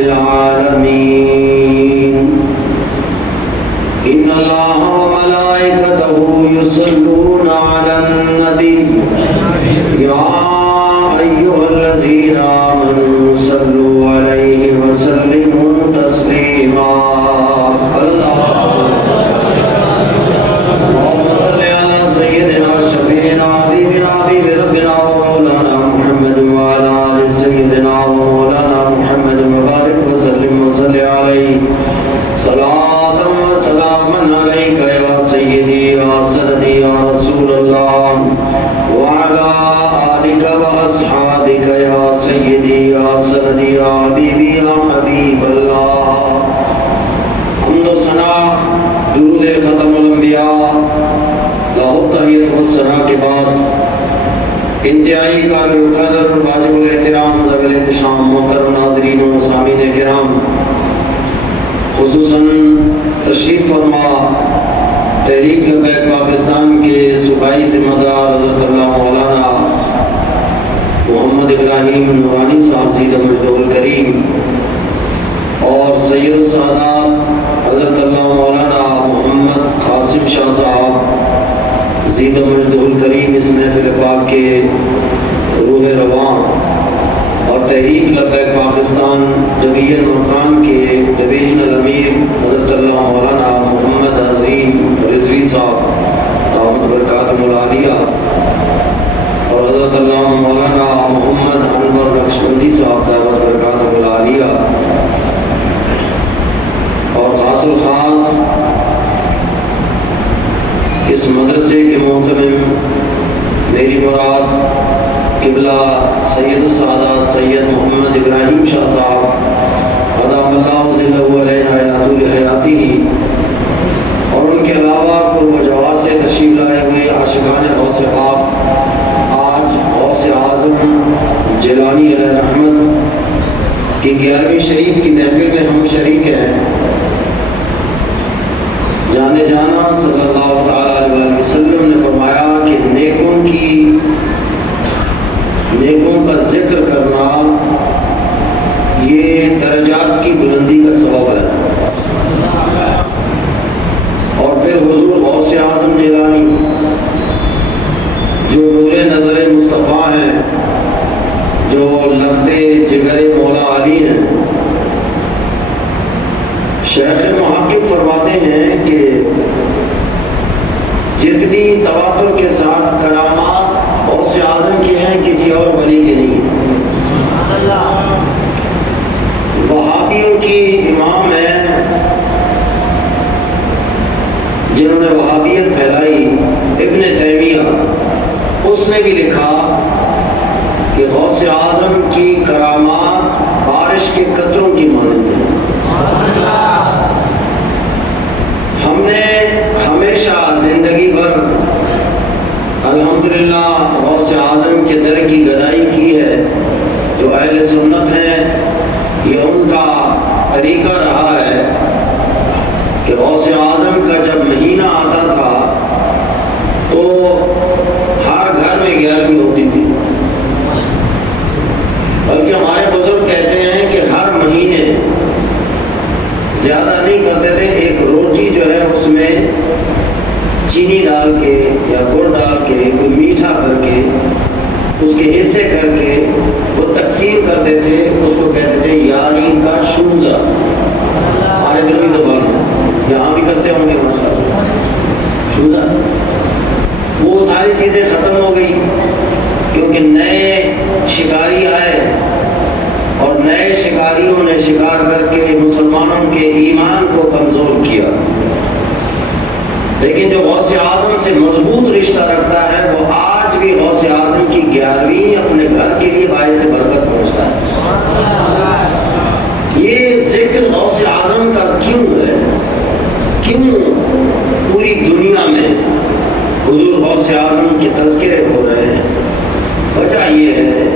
العالمين إن الله وملائكته يصلون على النبي يا أيها الذين آمنوا صلوا عليه وسلموا تسليما اللهم صل على سيدنا شفيعنا حبيب ربنا ومولانا محمد وعلى آل سيدنا ومولانا محمد وبارك وسلم وصل عليه صلاة وسلاما عليك يا سيدي يا سندي يا رسول الله وعلى آلك وأصحابك يا سيدي يا سندي يا حبيبي يا حبيب الله حمد و ثنا درود ختم الانبیاء لاہو تحیت و ثنا کے بعد انتہائی قابل القدر واجب الاحترام ذوی الاحتشام محترم ناظرین و سامعین کرام، خصوصاً تشریف فرما تحریک لبیک پاکستان کے صوبائی ذمہ دار حضرت اللہ مولانا محمد ابراہیم نورانی صاحب زید مجدہ الکریم اور سید السادات حضرت اللہ مولانا محمد قاسم شاہ صاحب زید مجدہ الکریم اس محفل پاک کے روح رواں اور تحریک لبیک پاکستان جمعیت مرخان کے ڈویژنل امیر حضرت اللہ مولانا محمد عظیم رضوی صاحب دامت برکاتہ العالیہ اور حضرت اللہ مولانا محمد انور نقشبندی صاحب دامت برکاتہ العالیہ اور خاص الخاص اس مدرسے کے محتمم میری مراد قبلہ سید السادات سید محمد ابراہیم شاہ صاحب ادام اللہ ذلہ علیہ حیات الحیاتی اور ان کے علاوہ قرب و جوار سے تشریف لائے ہوئے عاشقان غوث پاک، آج غوث اعظم جیلانی علیہ رحمت کی 11ویں شریف کی محفل میں ہم شریک ہیں۔ جانے جانا صلی اللہ تعالیٰ علیہ وسلم نے فرمایا کہ نیکوں کا ذکر کرنا یہ درجات کی بلندی کا سبب ہے۔ اور پھر حضور غوث اعظم جیلانی جو نور نظر مصطفیٰ ہیں، جو لخت جگر مولا علی ہیں، شیخ محقق فرماتے ہیں کہ جتنی تواتر کے ساتھ کرامات غوث اعظم کے ہیں کسی اور ولی کے نہیں۔ وہابیوں کی امام ہیں جنہوں نے وہابیت پھیلائی، ابن تیمیہ، اس نے بھی لکھا کہ غوث اعظم کی کرامات بارش کے قطروں کی مانند ہیں۔ ہم نے ہمیشہ زندگی بھر الحمدللہ غوث اعظم کے در کی گدائی کی ہے۔ جو اہل سنت ہیں یہ ان کا طریقہ رہا ہے کہ غوث اعظم کا جب مہینہ آتا تھا تو ہر گھر میں 11ویں ہوتی تھی، بلکہ ہمارے بزرگ کہتے ہیں کہ ہر مہینے زیادہ نہیں کرتے تھے، ایک روٹی جو ہے اس میں چینی ڈال کے یا گڑ ڈال کے کوئی میٹھا کر کے اس کے حصے کر کے وہ تقسیم کرتے تھے، اس کو کہتے تھے یارین کا شوزہ۔ ہمارے دلوی زبان ہے، یہاں بھی کرتے ہوں گے ماشاءاللہ شوزہ۔ وہ ساری چیزیں ختم ہو گئی کیونکہ نئے شکاری آئے اور نئے شکاریوں نے شکار کر کے مسلمانوں کے ایمان کو کمزور کیا۔ لیکن جو غوث اعظم سے مضبوط رشتہ رکھتا ہے وہ آج بھی غوث اعظم کی 11ویں اپنے گھر کے لیے باعث برکت پہنچتا ہے۔ یہ ذکر غوث اعظم کا کیوں ہے، کیوں پوری دنیا میں حضور غوث اعظم کے تذکرے ہو رہے ہیں؟ وجہ یہ ہے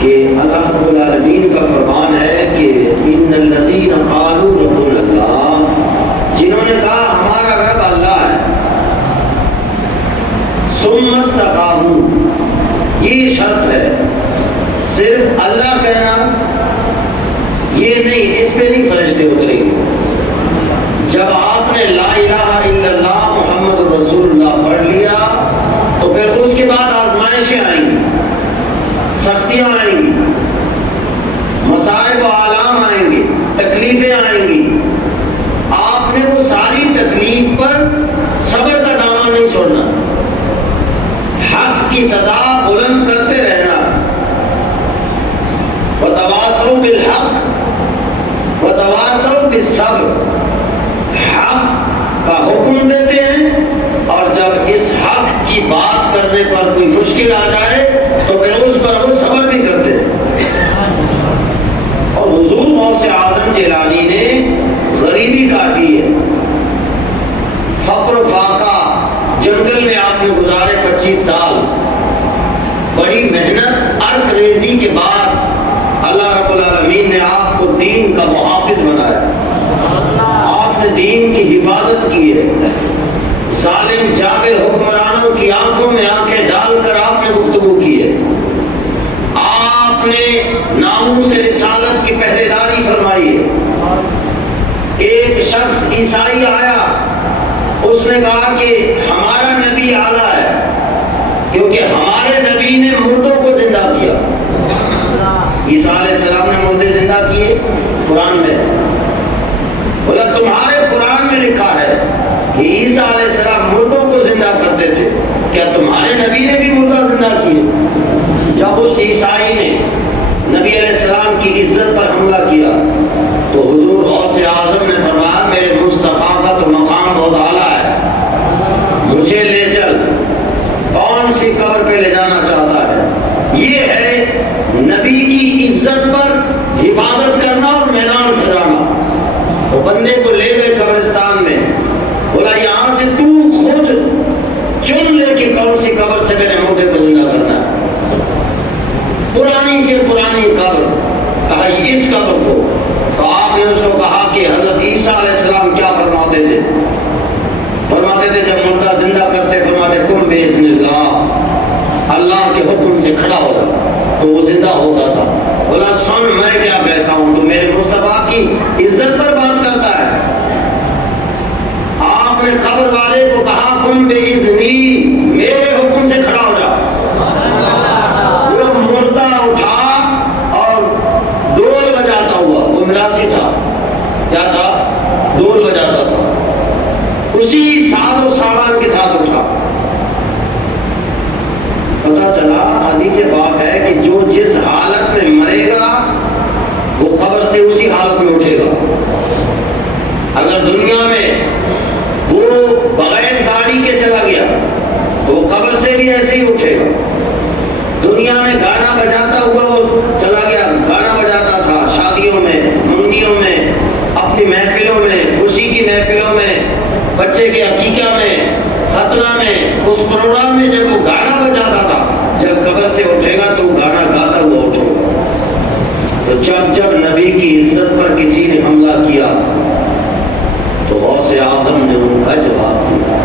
کہ اللہ رب العالمین کا فرمان ہے کہ ان الذین قالوا ربنا اللہ، جنہوں نے کہا ہمارا رب اللہ ہے، ثم استقاموا، یہ شرط ہے، صرف اللہ کہنا یہ لیکن نہیں، اس پہ نہیں فرشتے اتریں گے۔ جب آپ نے لا الہ الا اللہ محمد رسول اللہ پڑھ لیا تو پھر اس کے بعد آزمائشیں آئیں گی، سختیاں آئیں گی، مصائب و آلام آئیں گے، تکلیفیں آئیں گی۔ آپ نے وہ ساری تکلیف پر صبر کا دامن نہیں چھوڑنا، حق کی صدا بلند کرتے رہنا۔ وتواصوا بالحق وتواصوا بالصبر، حق کا حکم دیتے ہیں اور جب اس حق کی بات کرنے پر کوئی مشکل آ جائے تو پھر اس پر وہ صبر بھی کرتے ہیں۔ اور حضور غوث اعظم جیلانی نے غریبی کاٹی ہے، فقر و فاقہ، جنگل میں آپ نے گزارے 25 سال، بڑی محنت ارک ریزی کے بعد اللہ رب العالمین نے آپ کو دین کا محافظ بنایا، آپ نے دین کی حفاظت کی ہے۔ ظالم جابر حکمرانوں کی آنکھوں میں آنکھیں ڈال کر آپ نے گفتگو کی ہے، آپ نے ناموس رسالت کی پہرے داری فرمائی ہے۔ ایک شخص عیسائی آیا، اس نے کہا کہ ہمارا نبی اعلیٰ ہے کیونکہ ہمارے نبی نے مردوں کو زندہ کیا۔ عیسیٰ علیہ السلام نے مردے زندہ کیے قرآن میں، بولا تمہارے قرآن میں لکھا ہے کہ عیسیٰ علیہ السلام مردوں کو زندہ کرتے تھے، کیا تمہارے نبی نے بھی مردہ زندہ کیے؟ جب اس عیسائی نے نبی علیہ السلام کی عزت پر حملہ کیا تو حضور غوث اعظم نے فرمایا میرے مصطفیٰ کا تو مقام بہت اعلیٰ ہے، مجھے لے چل، کون سی قبر پہ لے جانا چاہتا ہے؟ یہ ہے نبی کی عزت پر حفاظت کرنا اور میدان سجانا۔ وہ بندے کو لے گئے قبرستان میں، بولا یہاں سے تو خود چن لے کہ کون سی قبر سے میرے مردے کو زندہ کرنا ہے۔ پرانی سے پرانی قبر، کہا اس قبر کو، تو آپ نے اس کو کہا کہ حضرت عیسیٰ علیہ السلام کیا فرماتے تھے؟ فرماتے تھے جب مردہ زندہ کرتے فرماتے کم باذن اللہ، اللہ کے حکم سے کھڑا ہو جا، تو وہ زندہ ہوتا تھا۔ بولا سن میں کیا کہتا ہوں، تو میرے مصطفیٰ کی عزت پر بات کرتا ہے۔ آپ نے قبر والے کو کہا کم باذنی، میرے حکم سے کھڑا ہو جا۔ وہ مردہ اٹھا اور ڈول بجاتا ہوا، وہ مراسی تھا، کیا تھا؟ ڈول بجاتا تھا، اسی ساز و سامان کے ساتھ اٹھا۔ پتا چلا حدیث پاک ہے کہ جو جس حالت میں مرے گا وہ قبر سے اسی حالت میں اٹھے گا۔ اگر دنیا میں وہ بغیر داڑھی کے چلا گیا تو وہ قبر سے بھی ایسے ہی اٹھے گا۔ دنیا میں گانا بجاتا ہوا وہ چلا گیا، گانا بجاتا تھا شادیوں میں، منگیوں میں، اپنی محفلوں میں، خوشی کی محفلوں میں، بچے کے عقیقہ میں، ختنہ میں، اس پروگرام میں جب وہ گانا بجاتا تھا، جب قبر سے اٹھے گا تو وہ گانا گاتا ہوا اٹھے گا۔ تو جب نبی کی عزت پر کسی نے حملہ کیا تو غوث اعظم نے ان کا جواب دیا۔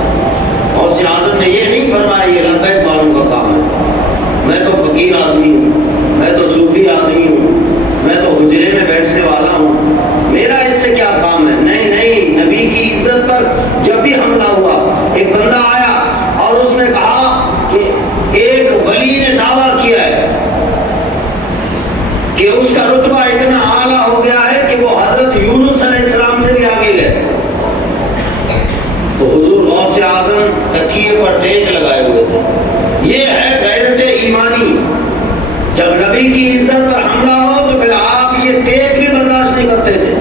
غوث اعظم نے یہ نہیں فرمایا یہ لبیک والوں کا کام ہے، میں تو فقیر آدمی ہوں، میں تو صوفی آدمی ہوں، میں تو حجرے میں بیٹھنے والا ہوں، میرا اس سے کیا کام ہے؟ نہیں نہیں، نبی کی عزت پر جب بھی حملہ ہوا، ایک بندہ آیا اور اس نے کہا کہ ایک ولی نے دعویٰ کیا ہے کہ اس کا رتبہ اتنا اعلیٰ ہو گیا ہے کہ وہ حضرت یونس علیہ السلام سے بھی آگے گئے۔ تو حضور غوث اعظم تکیے پر ٹیک لگائے ہوئے تھے۔ یہ ہے غیرت ایمانی۔ جب نبی کی عزت پر حملہ ہو تو پھر آپ یہ ٹیک بھی برداشت نہیں کرتے تھے۔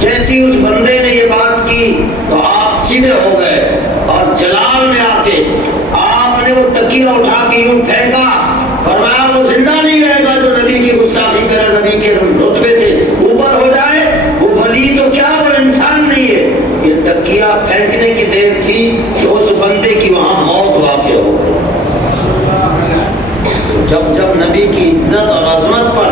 جیسی اس بندے نے یہ بات کی تو آپ سیدھے ہو گئے اور جلال میں آ کے آپ نے وہ تکیہ اٹھا کے یوں پھینکا، فرمایا وہ زندہ نہیں رہے گا جو نبی کی گستاخی کرے، نبی کے رتبے سے اوپر ہو جائے، وہ ولی تو کیا وہ انسان نہیں ہے۔ یہ تکیہ پھینکنے کی دیر تھی کہ اس بندے کی وہاں موت واقع ہو گئی۔ جب نبی کی عزت اور عظمت پر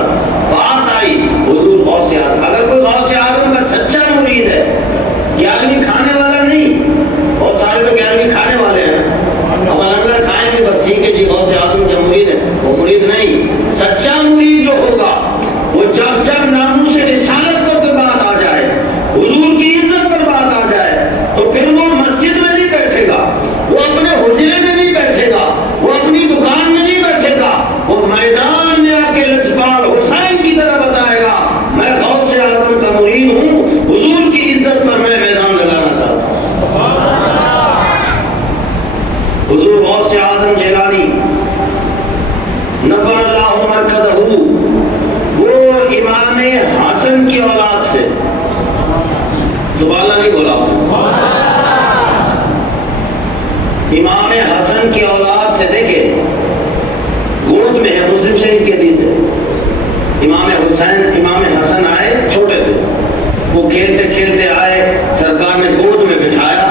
امام حسن کی اولاد سے، سبحان اللہ نہیں بولا، امام حسن کی اولاد سے، دیکھیں گود میں ہے، مسلم شریف کی حدیث ہے، امام حسن آئے، چھوٹے تھے، وہ کھیلتے کھیلتے آئے، سرکار نے گود میں بٹھایا،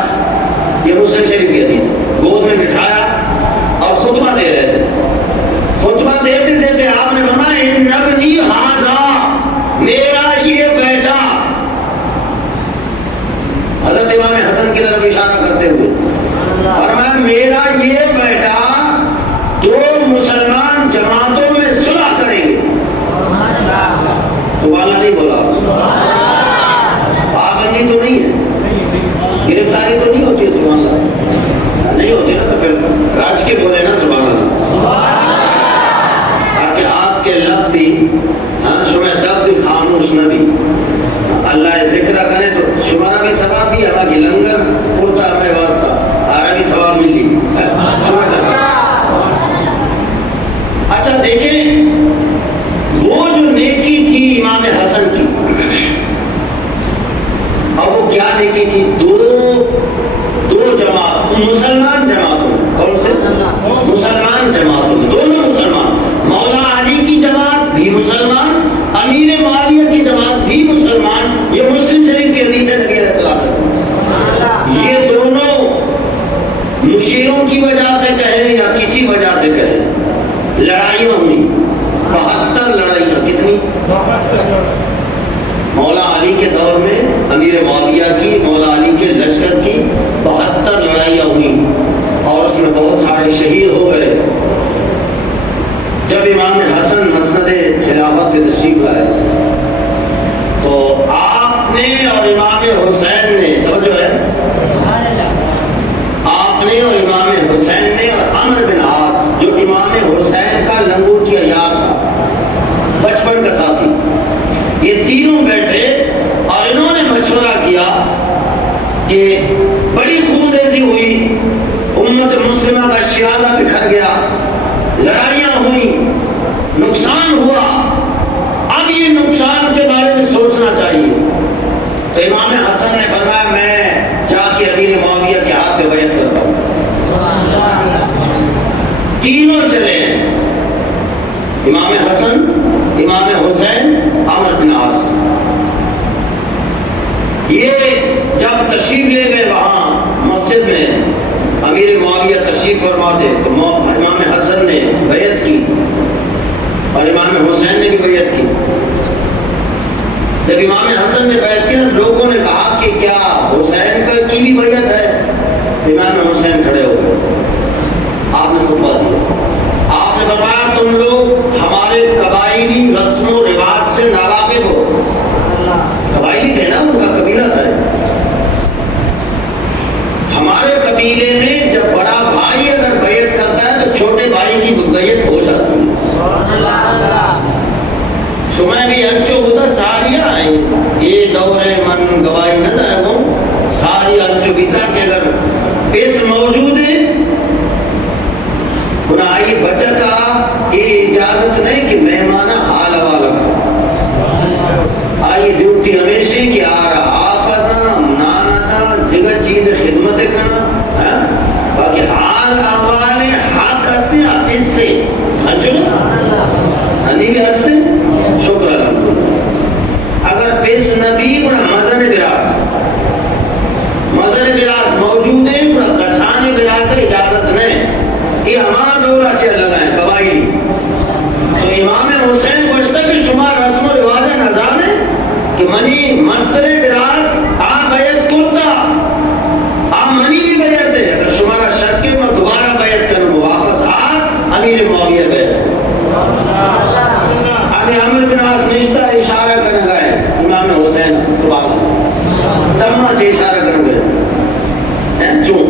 یہ مسلم شریف کی حدیث ہے، گود میں بٹھایا اور خطبہ دے رہے تھے، خطبہ دیتے دیتے آپ نے فرمایا ان ابنی ھذا، میرا یہ بیٹا، حضرت امام حسن کی طرف اشارہ کرتے ہوئے فرمایا میرا یہ بیٹا دو مسلمان جماعتوں میں صلح کریں گے، تو والا نہیں بولا، پابندی تو نہیں ہے، گرفتاری تو نہیں ہوتی ہے، سبحان اللہ نہیں ہوتی نا، تو پھر راج کے بولے نا سبحان اللہ، تاکہ آپ کے لب بھی شمع تب بھی خاموش نہ بھی، اللہ ذکر کرے تو شمارا بھی ثواب بھی، ہمارا کی لنگر پورتا ہمیں واسطہ آرہ بھی ثواب ملی۔ اچھا دیکھیں وہ جو نیکی تھی امام حسن کی، اب وہ کیا نیکی تھی؟ دو جماعت، مسلمان جماعتوں، کون سے؟ مسلمان جماعتوں، دونوں مسلمان، مولا علی کی جماعت بھی مسلمان، امیر معاویہ کی جماعت بھی مسلمان، یہ مسلم شریف کی حدیث ہے نبی علیہ السلام، یہ دونوں مشیروں کی وجہ سے کہیں یا کسی وجہ سے کہیں لڑائیاں ہوئی، 72 لڑائیاں، کتنی؟ مولا علی کے دور میں امیر معاویہ کی، مولا علی کے لشکر کی 72 لڑائیاں ہوئی اور اس میں بہت سارے شہید ہو گئے۔ جب امام حسن مسند خلافت پہ تشریف لائے تو آپ نے اور امام حسین نے، توجہ ہے، آپ نے اور امام حسین نے اور عمر بن عاص جو امام حسین کا لنگوٹیا یار تھا، بچپن کا ساتھی، یہ تینوں بیٹھے اور انہوں نے مشورہ کیا کہ بڑی خون ریزی ہوئی، امت مسلمہ کا شیادہ بکھر گیا، لڑائیاں ہوئی، نقصان ہوا، اب یہ نقصان کے بارے میں سوچنا چاہیے۔ تو امام حسن نے فرمایا میں جا کے امیر معاویہ کے ہاتھ پہ بیعت کرتا ہوں، تینوں چلے ہیں، امام حسن، امام حسین، عمر بن عاص، یہ جب تشریف لے گئے وہاں مسجد میں، امیر معاویہ تشریف فرما تھے تو امام حسن نے بیعت کی اور امام حسین نے بھی بیعت کی۔ جب امام حسن نے بیعت کی تو لوگوں نے کہا کہ کیا حسین کی بھی بیعت ہے؟ امام حسین کھڑے ہو گئے، آپ نے خطبہ دیا، آپ نے فرمایا تم لوگ ہمارے قبائلی رسم و رواج سے ناواقف ہو، قبائلی تھے نا، ان کا قبیلہ تھا، ہمارے قبیلے میں جب بڑا بھائی اگر بیعت کرتا ہے تو چھوٹے بھائی کی بیعت ہو جاتی ہے، شمع بھی انچو ہوتا ساریاں آئیں، یہ دور من گواہی نہ دائے وہ ساری انچو بیتا کہ اگر پیس موجود ہے انہا آئی بچہ کا یہ اجازت نہیں کہ مہمانہ حال حوالہ آئی ڈیوٹی ہمیشہ کہ آ رہا آفتا نانا دیگر چیز خدمت کرنا، باقی حال حوالے حق ہستے آپ اس سے انچو ہنی بھی ہستے شکر الحمدللہ، اگر پیس نبی انہا مزن براس موجود ہے، انہا کسان براس اجازت نہیں، یہ ہمارا دورہ سے لگائیں قبائلی۔ تو امام حسین پوچھتا کہ شما رسم و رواج نہ جانے کہ منی مستر براس آ بیعت کرتا، آ منی بھی بیعت ہے، اگر شمارا شک کے میں دوبارہ بیعت کروں واپس آ امیر معاویہ بیعت آگے عمر بن عاص نشتہ اشارہ کرنے گئے امام حسین سبحان اللہ چمہ سے اشارہ کرنے گئے کیوں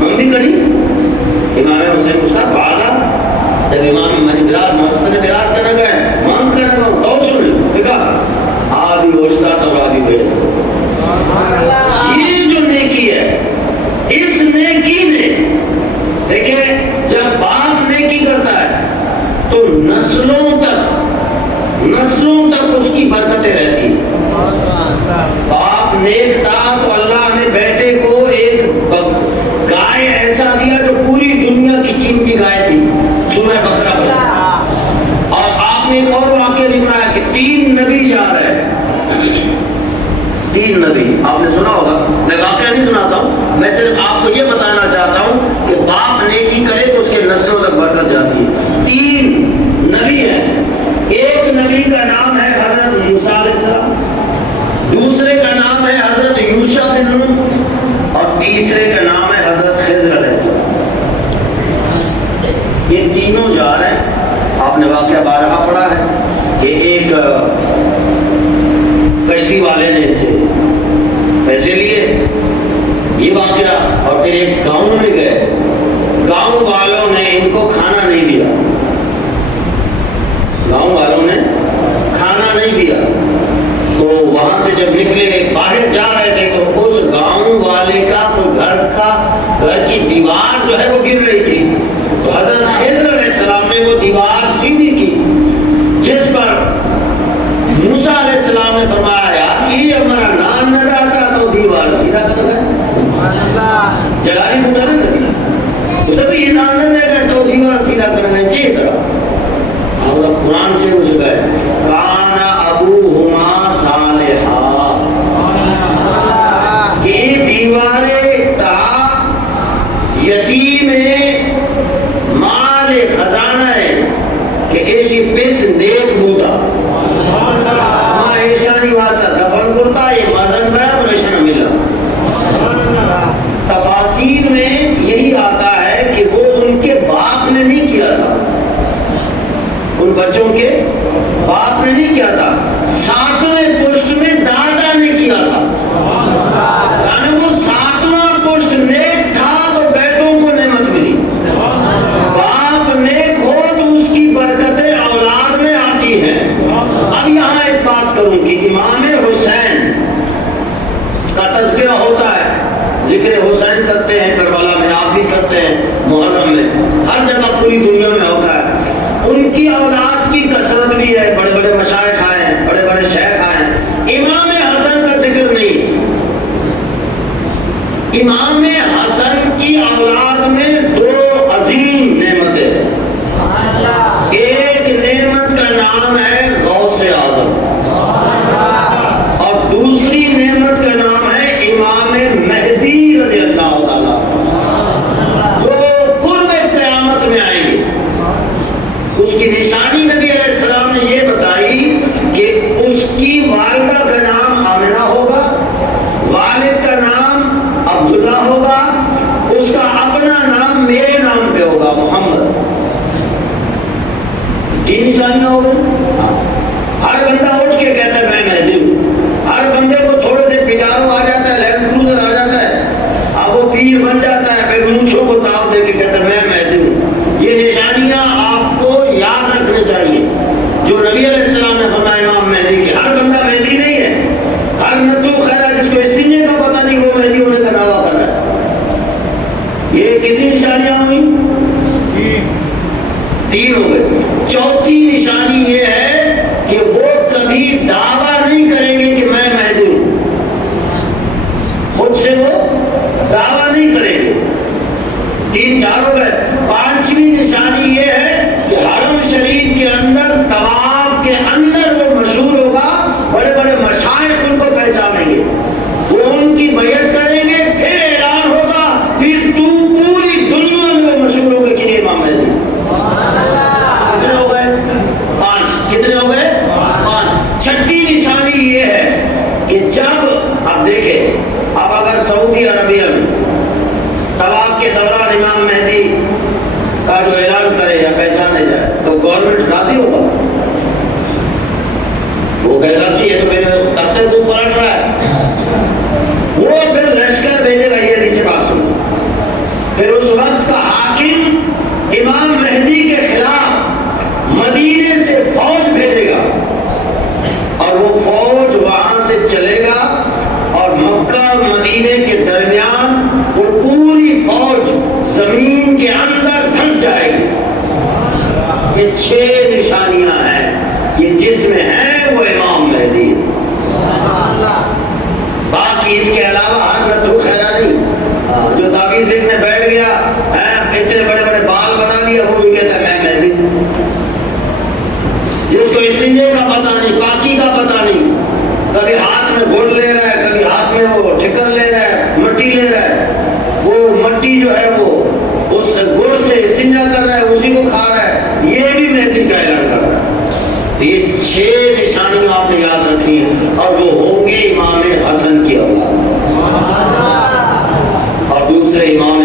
ہم بھی کری امام حسین مصطفیٰ بعدا جب امام منی براس مستر براس کرنے گئے مان کرنے گئے تو چھوڑ دیکھا آبی ہوشتا تو آبی بیعت یہ جو نیکی ہے اس نیکی میں دیکھیں جب باپ نیکی کرتا ہے تو نسلوں تک اس کی نیک تھا تو اللہ نے بیٹے کو ایک گائے ایسا دیا جو پوری دنیا کی قیمتی گائے تھی، سورہ بقرہ میں۔ اور آپ نے ایک اور واقعہ بھی بنایا کہ 3 نبی جا رہے ہیں، 3 نبی، آپ نے سنا ہوگا، میں واقعہ نہیں سناتا ہوں، میں صرف آپ کو یہ بتانا چاہتا ہوں کہ باپ نیکی کرے تو اس کے نسلوں تک برکت جاتی ہے۔ 3 نبی ہیں، ایک نبی کا نام ہے حضرت موسیٰ علیہ السلام، دوسرے کا نام ہے حضرت یوشع بن نون، اور تیسرے کا نام ہے حضرت خضر علیہ السلام۔ یہ تینوں جا رہے ہیں، آپ نے واقعہ بارہا پڑھا ہے کہ ایک کشتی والے نے ان سے پیسے لیے، یہ واقعہ، اور پھر ایک گاؤں میں گئے، گاؤں والوں نے ان کو کھانا نہیں دیا، گاؤں والوں نے کھانا نہیں دیا، تو وہاں سے جب نکلے باہر جا رہے تھے تو اس گاؤں والے کا تو گھر کی دیوار جو ہے وہ گر رہی تھی، تو حضرت خضر علیہ السلام نے وہ دیوار سیدھی کی، جس پر موسیٰ علیہ السلام نے فرمایا یار یہ ہمارا نام نہ رہتا تو دیوار سیدھا کر گئے، جلالی مطلب اسے تو یہ نام نہ رہتا تو دیوار سیدھا کر گئے چاہیے طرح، اور قرآن سے اسے گئے کانا ابوہما صالحا، یہ دیوارے تا یتیم مال خزانہ ہے کہ ایسی پس نیک بوتا ماں ایشانی واسطہ دفن کرتا، یہ مذہب ہے اور ایشانہ ملا۔ تفاسیر میں یہی آتا ہے کہ وہ ان کے باپ نے نہیں کیا تھا، ان بچوں کے باپ نے نہیں کیا تھا، 7ویں پشت میں دادا نے کیا تھا، یعنی وہ 7واں پشت نیک تھا تو بیٹوں کو نعمت ملی، باپ نیک ہو تو اس کی برکتیں اولاد میں آتی ہیں۔ اب یہاں ایک بات کروں کہ امام حسین کا تذکرہ ہوتا ہے، ذکر حسین کرتے ہیں کربلا میں، آپ بھی کرتے ہیں محرم میں، ہر جگہ پوری دنیا میں ہوتا ہے، ان کی اولاد کی کثرت بھی ہے، بڑے بڑے مشائخ آئے ہیں، بڑے بڑے شیخ آئے ہیں، امام حسن کا ذکر نہیں ہے۔ امام حسن کی اولاد میں 2 عظیم نعمتیں ہیں، ایک نعمت کا نام ہے غوث اعظم، اور دوسری نعمت کا نام ہے امام مہدی رضی اللہ تعالیٰ، جو قرب قیامت میں آئیں گے۔ اس کی نشانی نبی علیہ السلام نے یہ بتائی کہ اس کی والدہ کا نام آمنہ ہوگا، والد کا نام عبداللہ ہوگا، اس کا اپنا نام میرے نام پہ ہوگا محمد۔ 3 نشانیاں ہو گئی، ہر بندہ اٹھ کے کہتا ہے میں مہدی ہوں، ہر بندے کو تھوڑے سے پیجارو آ جاتا ہے، لینڈ کروزر آ جاتا ہے، اب وہ پیر بن جاتا ہے، پھر مونچھوں کو تاؤ دے کے کہتا ہے میں مہدی ہوں۔ یہ نشانیاں آپ کو یاد رکھنے چاہیے جو نبی علیہ السلام نے فرمایا امام مہدی کی۔ ہر بندہ مہدی نہیں ہے، ہر نتو خیرہ جس کو استنجے کا پتہ نہیں وہ مہدی ہونے کا دعویٰ کر رہا ہے۔ یہ کتنی نشانیاں ہوئی؟ 3 ہو گئے۔ چوتھی نشانی یہ ہے کہ وہ کبھی دعویٰ نہیں کریں گے کہ میں مہدی ہوں، خود سے وہ دعویٰ نہیں کریں گے۔ 3 4 ہو گئے۔ 5ویں نشانی یہ ہے کہ حرم شریف کے اندر طواف کے اندر وہ مشہور ہوگا، بڑے بڑے مشائخ ان کو پہچانیں گے، وہ ان کی بیعت کریں گے، پھر اعلان ہوگا، پھر تو پوری دنیا میں وہ مشہور ہوگا کہ یہ امام مہدی۔ کتنے ہو گئے؟ 5۔ کتنے ہو گئے؟ 5۔ 6ٹھی نشانی یہ ہے کہ جب آپ دیکھیں اب اگر سعودی عربیہ میں طواف کے دوران امام مہدی کا جو اعلان کرے یا پہچانے جائے تو گورنمنٹ راضی ہوگا؟ وہ کہے گا کہ یہ تو میرے تختے کو پلٹ رہا ہے، وہ پھر لشکر بھیجے گا، یہ نیچے بات سنو، پھر اس وقت کا حاکم امام مہدی کے خلاف مدینے سے فوج بھیجے گا، اور وہ فوج وہاں سے چلے گا اور مکہ اور مدینے کے درمیان وہ پوری فوج زمین کے اندر دھنس جائے گی۔ یہ 6 نشانیاں ہیں، یہ جس میں ہیں وہ امام مہدی، باقی باقی اس کے علاوہ ہر میں تو خیرہ نہیں. جو تعویذ لکھنے بیٹھ گیا اتنے بڑے بڑے بال بنا لیا وہ بھی کہتا ہے میں مہندی. جس کو استنجے کا پتہ نہیں, پاکی کا پتہ نہیں, کبھی ہاتھ میں گڑ لے رہا ہے, کبھی ہاتھ میں وہ ٹھکر لے رہا ہے, مٹی لے رہا ہے, وہ مٹی جو ہے وہ اس گڑ سے استنجا کر رہا ہے, اسی کو کھا رہا ہے, یہ بھی مہندی کا اعلان کر رہا ہے. یہ 6 نشانیاں آپ نے یاد رکھنی ہیں, اور وہ ہوں گے امام حسن کی اولاد, اور دوسرے امام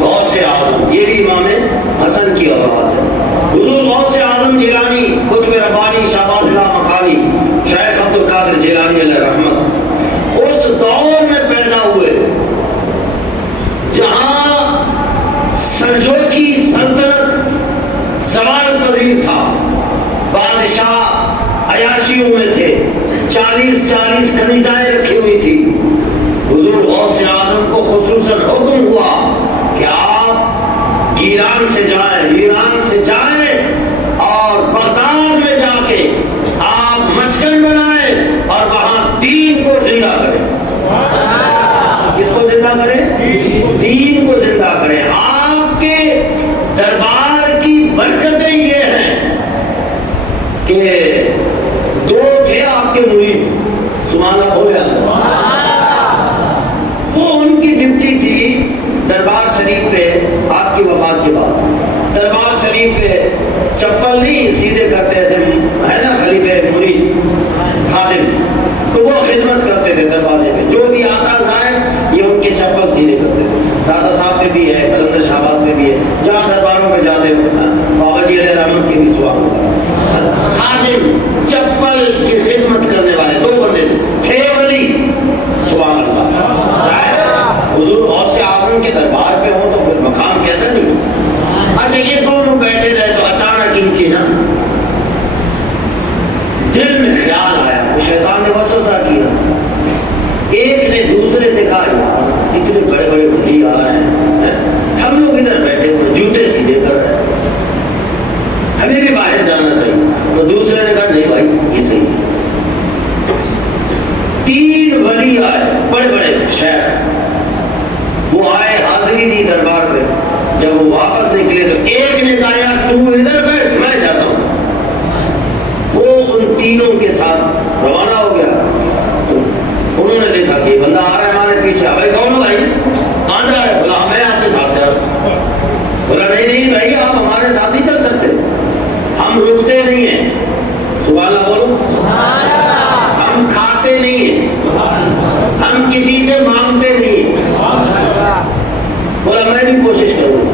غوث اعظم, یہ بھی امام حسن کی اولاد ہے. حضور غوث اعظم جیلانی قطب ربانی شہباز اللہ مکانی شیخ عبد القادر جیلانی علیہ رحمت اس دور میں پیدا ہوئے جہاں سلجوقی سلطنت زوال پذیر تھا, بادشاہ عیاشیوں میں تھے, 40 کنیزائیں رکھی ہوئی تھی. حضور غوث اعظم کو خصوصاً حکم ہوا کہ آپ ایران سے جائیں اور بغداد میں جا کے آپ مسکن بنائیں اور وہاں دین کو زندہ کریں. کس کو زندہ کریں؟ دین کو زندہ کریں. آپ کے دربار کی برکتیں یہ ہیں کہ 2 تھے آپ کے مرید, سبحان اللہ ہو گیا, وہ ان کی ڈیوٹی تھی دربار شریف پہ آپ کی وفات کے بعد. دربار شریف پہ چپل نہیں سیدھے کرتے تھے, ہے نا خلیفہ مرید خادم, تو وہ خدمت کرتے تھے دروازے پہ, جو بھی آتا جائے یہ ان کے چپل سیدھے کرتے تھے. دادا صاحب پہ بھی ہے, قلندر شہباز پہ بھی ہے, جہاں درباروں میں جاتے ہو بابا جی علیہ رحمت کے بھی سوال ہوتا. خادم چپل کی خدمت کرنے والے 2 بندے تھے ولی, سبحان اللہ. حضور غوث اعظم کے دربار پہ ہوں تو پھر مقام کیسا نہیں. اچھا یہ دونوں بیٹھے رہے تو اچانک ان کی نا دل میں خیال آیا, وہ شیطان نے وسوسہ کیا. ایک نے دوسرے سے کہا یار اتنے بڑے بڑے ولی آ رہے ہیں, ہم لوگ ادھر بیٹھے تو جوتے سیدھے کر رہے ہیں, ہمیں بھی باہر جانا چاہیے. تو دوسرے نے کہا نہیں بھائی یہ صحیح ہے. 3 ولی آئے بڑے بڑے شیخ, وہ آئے حاضری دی دربار پہ. جب وہ واپس نکلے تو ایک نے کہا یار تو ادھر بیٹھ میں جاتا ہوں. وہ ان تینوں کے ساتھ روانہ ہو گیا. انہوں نے دیکھا کہ بندہ آ رہا ہے ہمارے پیچھے. بھائی کون ہو بھائی, کہاں جا رہے؟ بولا میں آپ کے ساتھ جا رہا ہوں. بولا نہیں بھائی آپ ہمارے ساتھ نہیں چل سکتے, ہم رکتے نہیں ہیں. سبحان اللہ بولو. ہم کھاتے نہیں ہیں, ہم کسی سے مانگتے نہیں ہیں. بولا میں بھی کوشش کروں.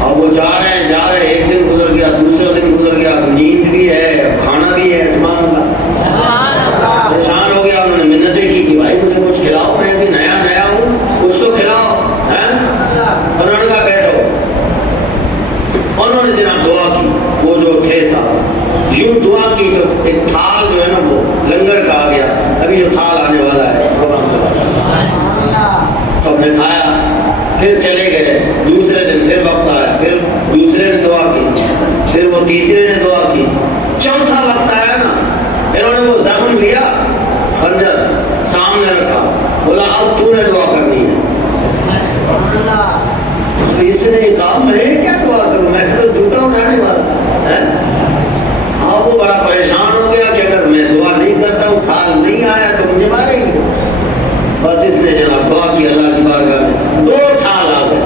اب وہ جا رہے ہیں, ایک دن گزر گیا, دوسرا دن گزر گیا, نیند بھی ہے, کھانا بھی ہے. سبحان اللہ. پریشان ہو گیا, انہوں نے منتیں کی کہ بھائی مجھے کچھ کھلاؤ, میں بھی نیا ہوں, کچھ تو کھلاؤ. انہوں نے کہا بیٹھو. انہوں نے جناب دعا کی. وہ جو تھے صاحب یوں دعا کی تو ایک تھال جو ہے نا وہ لنگر کا آ گیا. ابھی جو تھال آنے والا ہے سب نے کھایا, پھر چلے گئے. دوسرے دن پھر وقت آیا, پھر دوسرے نے دعا کی, پھر وہ تیسرے نے دعا کی. چوتھا وقت آیا نا, انہوں نے وہ زخم لیا, خنجر سامنے رکھا, بولا اب تو نے دعا کرنی ہے. اس نے کہا میں کیا دعا کروں, میں تو جوتا اٹھانے والا ہے. ہاں وہ بڑا پریشان ہو گیا کہ اگر میں دعا نہیں کرتا ہوں, تھال نہیں آیا تو مجھے مارے گی. بس اس نے جناب دعا کی اللہ کی بارگاہ میں, 2 تھال آ گئے.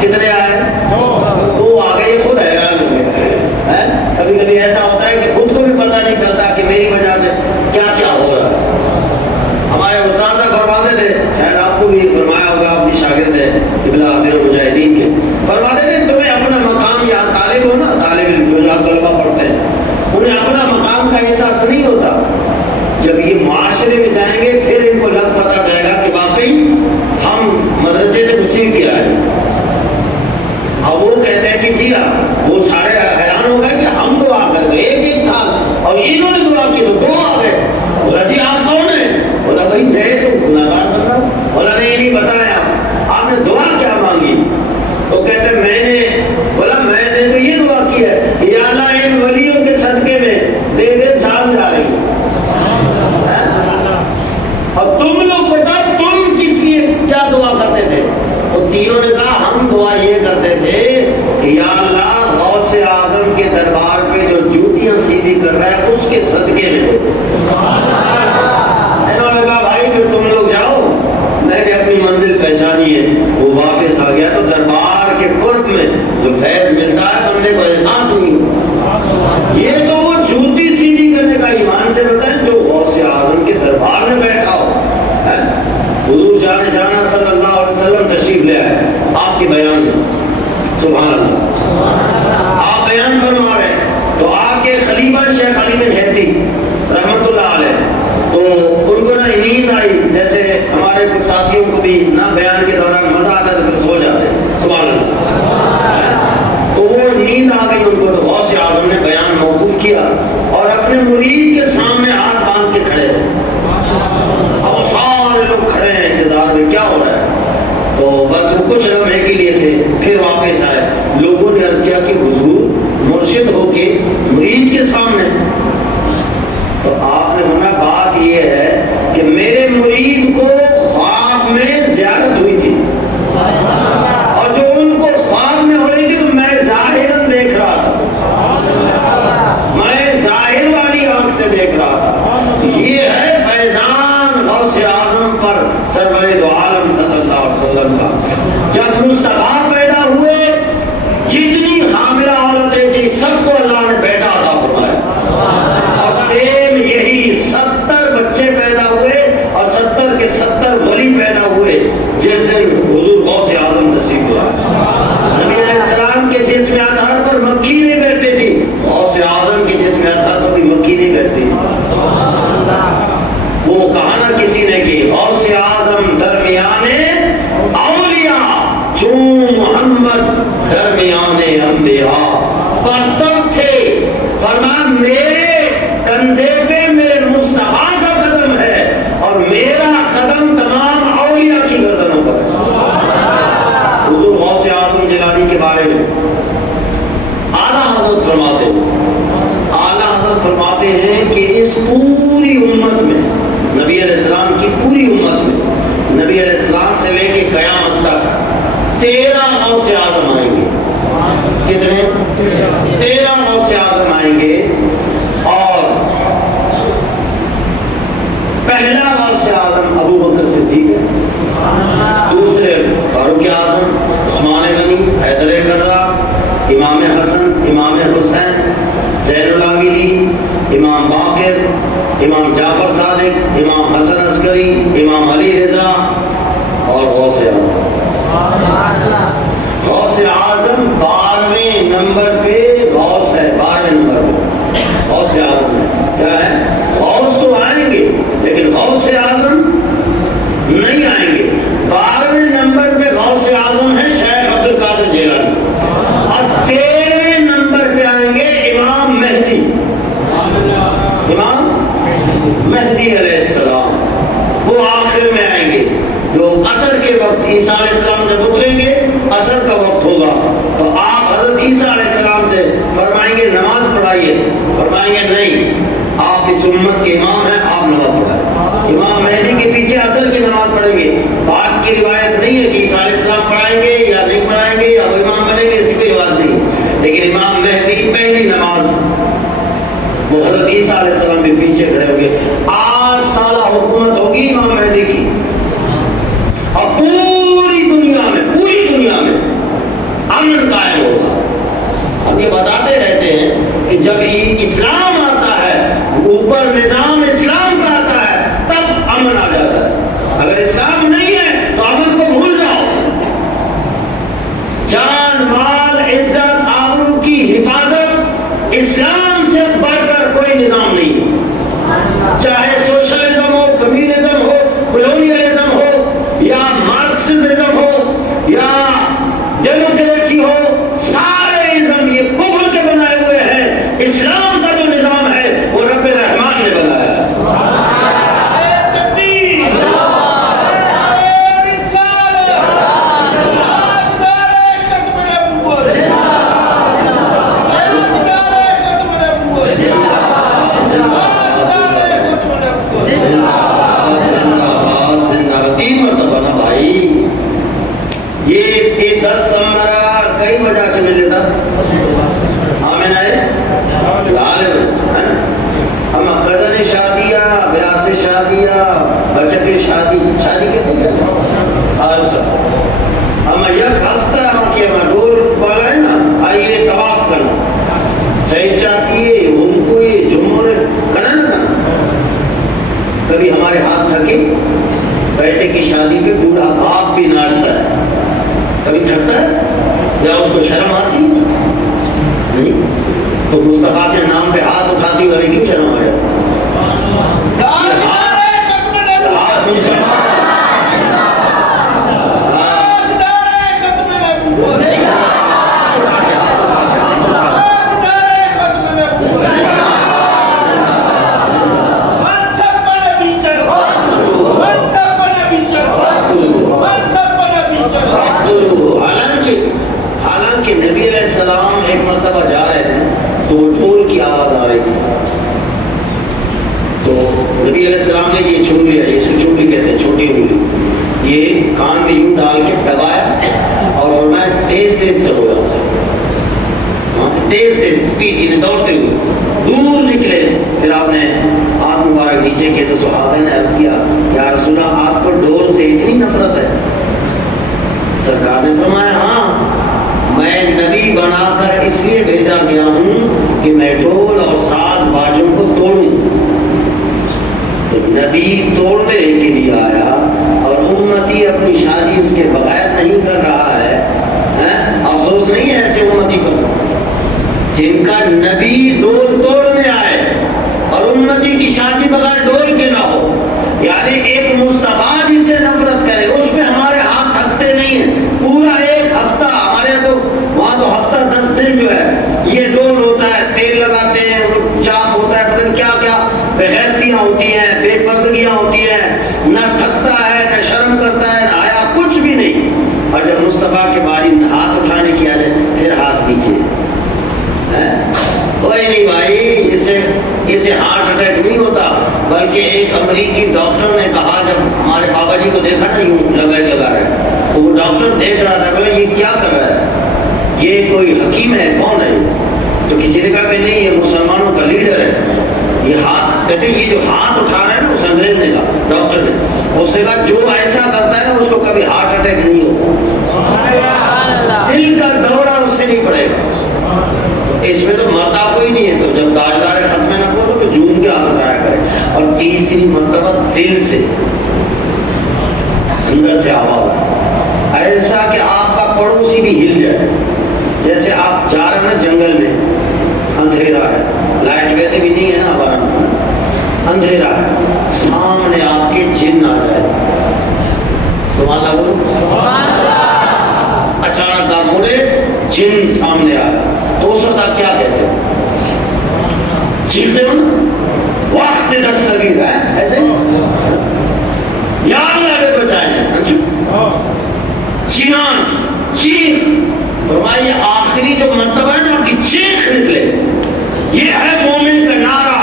کتنے آئے؟ 2 آ گئے. خود حیران ہو گئے. کبھی کبھی ایسا ہوتا ہے کہ خود کو بھی پتہ نہیں چلتا کہ میری وجہ سے کیا کیا ہو رہا ہے. ہمارے استاد فرماتے تھے, شاید آپ کو بھی فرمایا ہوگا, اپنی شاگرد ہے قبلہ امیر مجاہدین کے, فرماتے تھے تمہیں اپنا مقام, یا طالب ہو نا, طالب علم جو جہاں طلبہ پڑھتے ہیں, انہیں اپنا مقام کا احساس نہیں ہوتا. جب یہ معاشرے میں جائیں گے پھر ان کو لگ پتہ جائے گا کہ واقعی ہم مدرسے سے نصیب کیا ہے. اب وہ کہتے ہیں کہ جی وہ سارے حیران ہو گئے کہ ہم دعا کر گئے, ایک تھا, اور انہوں نے دعا کی تو 2 آ گئے. بولا جی آپ کون ہیں؟ بولا بھائی میں تو گناہگار بن رہا ہوں. بولا نہیں بتایا آپ نے دعا کیا مانگی؟ تو کہتے میں نے, بولا میں نے تو یہ دعا کی ہے کہ یا اللہ ان ولیوں کے صدقے میں دے جان جا رہی ہے. کے صدقے میں دے دے۔ انہوں نے کہا بھائی پھر تم لوگ جاؤ، میں نے اپنی منزل پہچانی ہے۔ وہ واپس آ گیا تو دربار کے قرب میں جو فیض ملتا ہے بندے کو احساس نہیں ہوتا۔ یہ تو وہ جوتی سیدھی کرنے کا ایمان سے بتائیں جو غوث اعظم کے دربار میں بیٹھا ہو۔ حضور جانے جانا صلی اللہ علیہ وسلم تشریف لے آئے آپ کے بیان میں، سبحان اللہ، آپ بیان فرما رہے ہیں تو آپ کے خلیفہ شیخ علی بن ہیتی رحمۃ اللہ علیہ، تو ان کو نہ نیند آئی، جیسے ہمارے کچھ ساتھیوں کو بھی نہ بیان کے دوران مزہ آتا ہے تو پھر سو جاتے ہیں، سبحان اللہ، تو وہ نیند آ گئی ان کو، تو غوث اعظم نے بیان موقوف کیا اور اپنے مرید کے سامنے ہاتھ باندھ کے کھڑے ہیں۔ اب سارے لوگ کھڑے ہیں انتظار میں کیا ہو رہا ہے، تو بس وہ کچھ لمحے کے لیے تھے، پھر واپس آئے۔ لوگوں نے عرض کیا کہ حضور مرشد ہو کے مرید کے سامنے، تو آپ نے فرمایا بات یہ ہے کہ میرے مرید کو خواب میں زیارت ہوئی تھی، اور جو ان کو خواب میں ہو رہی تھی تو میں ظاہراً دیکھ رہا تھا، میں ظاہر والی آنکھ سے دیکھ رہا تھا۔ یہ ہے فیضان غوث اعظم پر سرور دو عالم صلی اللہ علیہ وسلم کا۔ جب مصطفیٰ پیدا ہوئے جتنی حاملہ عورتیں تھیں سب کو اللہ نے بیٹا عطا فرمایا، اور سیم یہی 70 بچے پیدا ہوئے اور 70 کے 70 ولی پیدا ہوئے جس دن حضور غوث اعظم تشریف لائے۔ نبی علیہ السلام کے جسم اطہر پر مکھی نہیں بیٹھتی تھی، غوث اعظم کے جسم اطہر پر بھی مکھی نہیں بیٹھتی تھی۔ وہ کہا نا کسی نے کہ غوث اعظم درمیانے اولیاء جو محمد درمیانے انبیاء، پرتب تھے، فرمایا میرے کندھے پہ میرے مصطفیٰ کا قدم ہے اور میرا قدم تمام اولیاء کی گردنوں پر ہے۔ حضور غوث اعظم جیلانی کے بارے میں اعلیٰ حضرت فرماتے ہیں، اعلیٰ حضرت فرماتے ہیں کہ اس پوری امت میں، نبی علیہ السلام کی پوری امت میں، نبی علیہ السلام سے لے کے قیامت تک 13 غوث اعظم آئیں گے۔ کتنے؟ 13 غوث اعظم آئیں گے، اور پہلا غوث اعظم ابو بکر صدیق ہے، دوسرے فاروق اعظم، عثمان غنی، حیدر کررہ، امام حسن، امام حسین، زین العابدین، امام باقر، امام جعفر صادق، امام حسن عسکری، امام علی رضا اور غوث اعظم۔ غوث اعظم 12ویں نمبر پہ غوث ہے، 12ویں نمبر پہ غوث اعظم ہے۔ کیا ہے؟ غوث تو آئیں گے لیکن غوث اعظم نہیں آئیں گے۔ 12ویں نمبر پہ غوث اعظم ہے شیخ عبد القادر جیلانی، اور 13ویں نمبر پہ آئیں گے امام مہدی، امام مہدی علیہ السلام، وہ آخر میں آئیں گے۔ جو عصر کے وقت عیسیٰ علیہ السلام جب اتریں گے، عصر کا وقت ہوگا، تو آپ حضرت عیسیٰ علیہ السلام سے فرمائیں گے نماز پڑھائیے، فرمائیں گے نہیں آپ اس امت کے امام ہیں، آپ نماز پڑھائیں۔ امام مہدی کے پیچھے عصر کی نماز پڑھیں گے۔ بات کی روایت نہیں ہے کہ عیسیٰ علیہ السلام پڑھائیں گے یا نہیں پڑھائیں گے یا وہ امام بنیں گے، اس کی کوئی بات نہیں، لیکن امام مہدی پہلی نماز وہ حضرت عیسیٰ علیہ السلام بھی پیچھے کھڑے ہوں گے۔ 8 سالہ حکومت ہوگی امام مہدی کی، اور پوری دنیا میں امن قائم ہوگا۔ ہم یہ بتاتے رہتے ہیں کہ جب یہ اسلام آتا ہے، اوپر نظام اسلام کا آتا ہے، تب امن آ جاتا ہے۔ اگر اسلام نہیں ہے تو امن کو بھول جاؤ۔ جان، مال، عزت، آبرو کی حفاظت اسلام سے بڑھ کر کوئی نظام نہیں ہے، چاہے سوشلزم ہو، کمیونزم ہو، کولونیلزم ہو، یا مارکسزم ہو، یا ڈیموکریسی ہو، سارے ازم یہ کفر کے بنائے ہوئے ہیں۔ اسلام کا جو نظام ہے وہ رب رحمان نے بنایا ہے۔ سے شادی یا بچہ کی شادی کہتے ہیں ہم یک ہفتہ کہ ہم ڈور والا ہے نا آئیے طواف کرنا صحیح چاہیے ان کو یہ جمہور کرنا نہ کرنا. کبھی ہمارے ہاتھ تھکے بیٹے کی شادی پہ بوڑھا باپ بھی ناچتا ہے, کبھی تھکتا ہے یا اس کو شرم آتی نہیں؟ تو مصطفیٰ کے نام پہ ہاتھ اٹھاتی والی کیوں شرم آ جاتی؟ حالانکہ نبی علیہ السلام ایک مرتبہ جا رہے تھے تو وہ ڈھول کی آواز آ رہی تھی, تو نبی علیہ السلام نے یہ چنگلی ہے, یہ چنگلی کہتے ہیں چھوٹی انگلی, یہ کان میں یوں ڈال کے دبایا اور فرمایا تیز تیز چلو یہاں سے, وہاں سے تیز تیز اسپیڈ یعنی دوڑتے ہوئے دور نکلے. پھر آپ نے ہاتھ مبارک نیچے کیے تو صحابہ نے عرض کیا یا رسول اللہ آپ کو ڈھول سے اتنی نفرت ہے؟ سرکار نے فرمایا ہاں, میں نبی بنا کر اس لیے بھیجا گیا ہوں کہ میں ڈھول اور ساز باجوں کو توڑوں. تو نبی توڑنے کے لیے آیا اور امتی اپنی شادی اس کے بغیر نہیں کر رہا ہے. افسوس نہیں ہے ایسے امتی پر جن کا نبی ڈھول توڑنے آئے اور امتی کی شادی بغیر ڈھول کے نہ ہو. یعنی ایک مصطفیٰ جس سے نفرت کرے اس میں ہمارے ہاتھ تھکتے نہیں ہیں. پورا ایک ہفتہ ہمارے تو وہاں تو ہفتہ 10 دن جو ہے یہ ڈول ہوتا ہے, تیل لگاتے ہیں, وہ چاپ ہوتا ہے, پتہ نہیں کیا کیا بغیرتیاں ہوتی ہیں, بے پردگیاں ہوتی ہیں, نہ تھکتا ہے نہ شرم کرتا ہے نہ آیا کچھ بھی نہیں. اور جب مصطفیٰ کے باری ہاتھ اٹھانے کی آ جائے پھر ہاتھ پیچھے. کوئی نہیں بھائی, اس سے ہارٹ اٹیک نہیں ہوتا, بلکہ ایک امریکی ڈاکٹر نے کہا جب ہمارے بابا جی کو دیکھا نا یوں لگا رہے تو وہ ڈاکٹر دیکھ رہا تھا بولے یہ کیا کر رہا ہے, یہ کوئی حکیم ہے کون ہے؟ تو کسی نے کہا کہ نہیں یہ مسلمانوں کا لیڈر ہے. یہ ہاتھ کہتے یہ جو ہاتھ اٹھا رہا ہے نا اس انگریز نے کہا, ڈاکٹر نے, اس نے کہا جو ایسا کرتا ہے نا اس کو کبھی ہارٹ اٹیک نہیں ہوگا, دل کا دورہ اس سے نہیں پڑے گا. اس میں تو مرتا کوئی نہیں ہے. تو جب تاجدار ختم نہ ہو تو جھوم کے ہاتھ اٹھایا کرے. اور تیسری مرتبہ دل سے اندر سے آواز ایسا کہ آپ کا پڑوسی بھی ہل جائے. جیسے آپ جا رہے ہیں نا جنگل میں, اندھیرا ہے, لائٹ ویسے بھی نہیں ہے نا ہمارا, اندھیرا ہے, سامنے آپ کے جن آ جائے, سبحان اللہ بولو, اچانک آپ مڑے جن سامنے آیا تو اس وقت آپ کیا کہتے ہو؟ چیختے ہو نا, وقت دستگیر ہے ایسے یا اللہ نے بچائے چیخان چیخ. فرمائیے آخری جو مرتبہ ہے نا آپ کی چیخ نکلے, یہ ہے مومن کا نعرہ,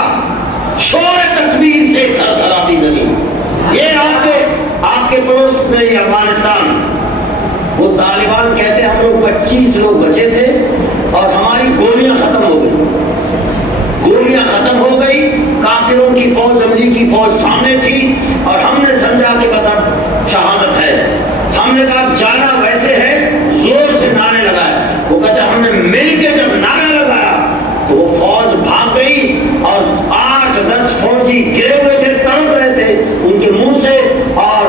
شور تکبیر سے تھر تھراتی زمین. یہ آپ کے پڑوس میں یہ افغانستان, وہ طالبان کہتے ہیں ہم لوگ 25 لوگ بچے تھے اور ہماری گولیاں ختم ہو گئی, کافروں کی فوج, امریکی فوج سامنے تھی اور ہم نے سمجھا کہ بس اب شہادت ہے. ہم نے کہا جانا ویسے ہے, زور سے نعرے لگائے. وہ کہتے ہم نے مل کے جب نعرہ لگایا تو وہ فوج بھاگ گئی اور 8-10 فوجی گرے ہوئے تھے, تڑپ رہے تھے, ان کے منہ سے اور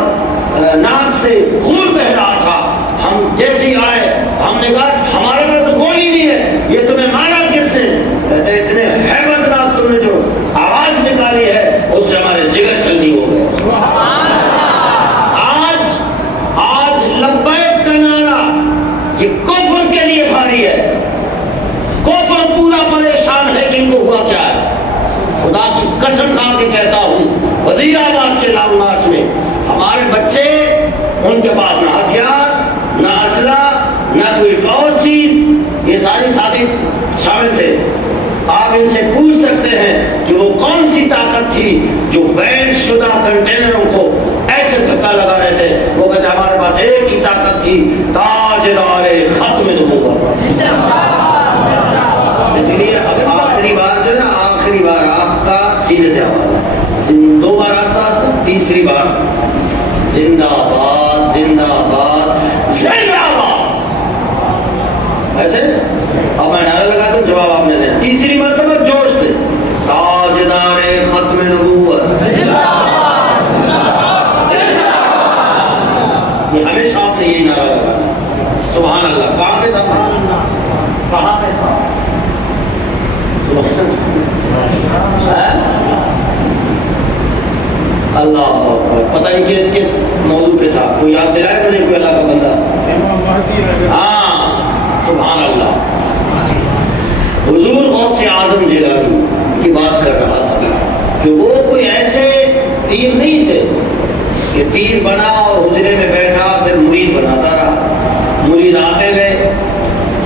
ناک سے خون بہ رہا تھا. ہم جیسے ہی آئے ہم نے کہا ہمارے پاس تو گولی نہیں ہے, یہ تمہیں مارا کس نے؟ کہتے اتنے ہیبت ناک تم نے جو آواز نکالی ہے اس سے ہمارے جگر چھلنی ہو گئے. آج لبیک کا نعرہ یہ کفر کے لیے بھاری ہے. کفر پورا پریشان ہے کہ ان کو ہوا کیا ہے. خدا کی قسم کھا کے کہتا ہوں, وزیر آباد کے لانگ مارچ میں ہمارے بچے, ان کے پاس نہ ہتھیار نہ اسلحہ نہ کوئی اور چیز, یہ ساری ساتھی شامل تھے. آپ ان سے پوچھ سکتے ہیں کہ وہ کون سی طاقت تھی جو ویلڈ شدہ کنٹینروں کو ایسے دھکا لگا رہے تھے. وہ کہتے ہمارے پاس ایک ہی طاقت تھی, تاجدار ختم نبوت. اس لیے اب آخری بار جو ہے نا, آخری بار آپ کا سینے سے آواز ہے. دو بار آستہ آستہ، تیسری بار زندہ آباد زندہ آباد زندہ آباد، ایسے اب میں نعرہ لگا دوں، جواب آپ نے دینا. تیسری مرتبہ جوش سے تاجدار ختم نبوت زندہ آباد زندہ آباد زندہ آباد. یہ ہمیشہ آپ نے یہی نعرہ لگانا. سبحان اللہ. کہاں پہ تھا؟ کہاں پہ تھا؟ اللہ اکبر. پتہ نہیں کہ کس موضوع پہ تھا، کوئی یاد دلائے مجھے، کوئی اللہ کا بندہ؟ ہاں سبحان اللہ. حضور غوث اعظم جیلانی کی بات کر رہا تھا کہ وہ کوئی ایسے پیر نہیں تھے کہ پیر بنا اور حجرے میں بیٹھا پھر مرید بناتا رہا. مرید آتے گئے،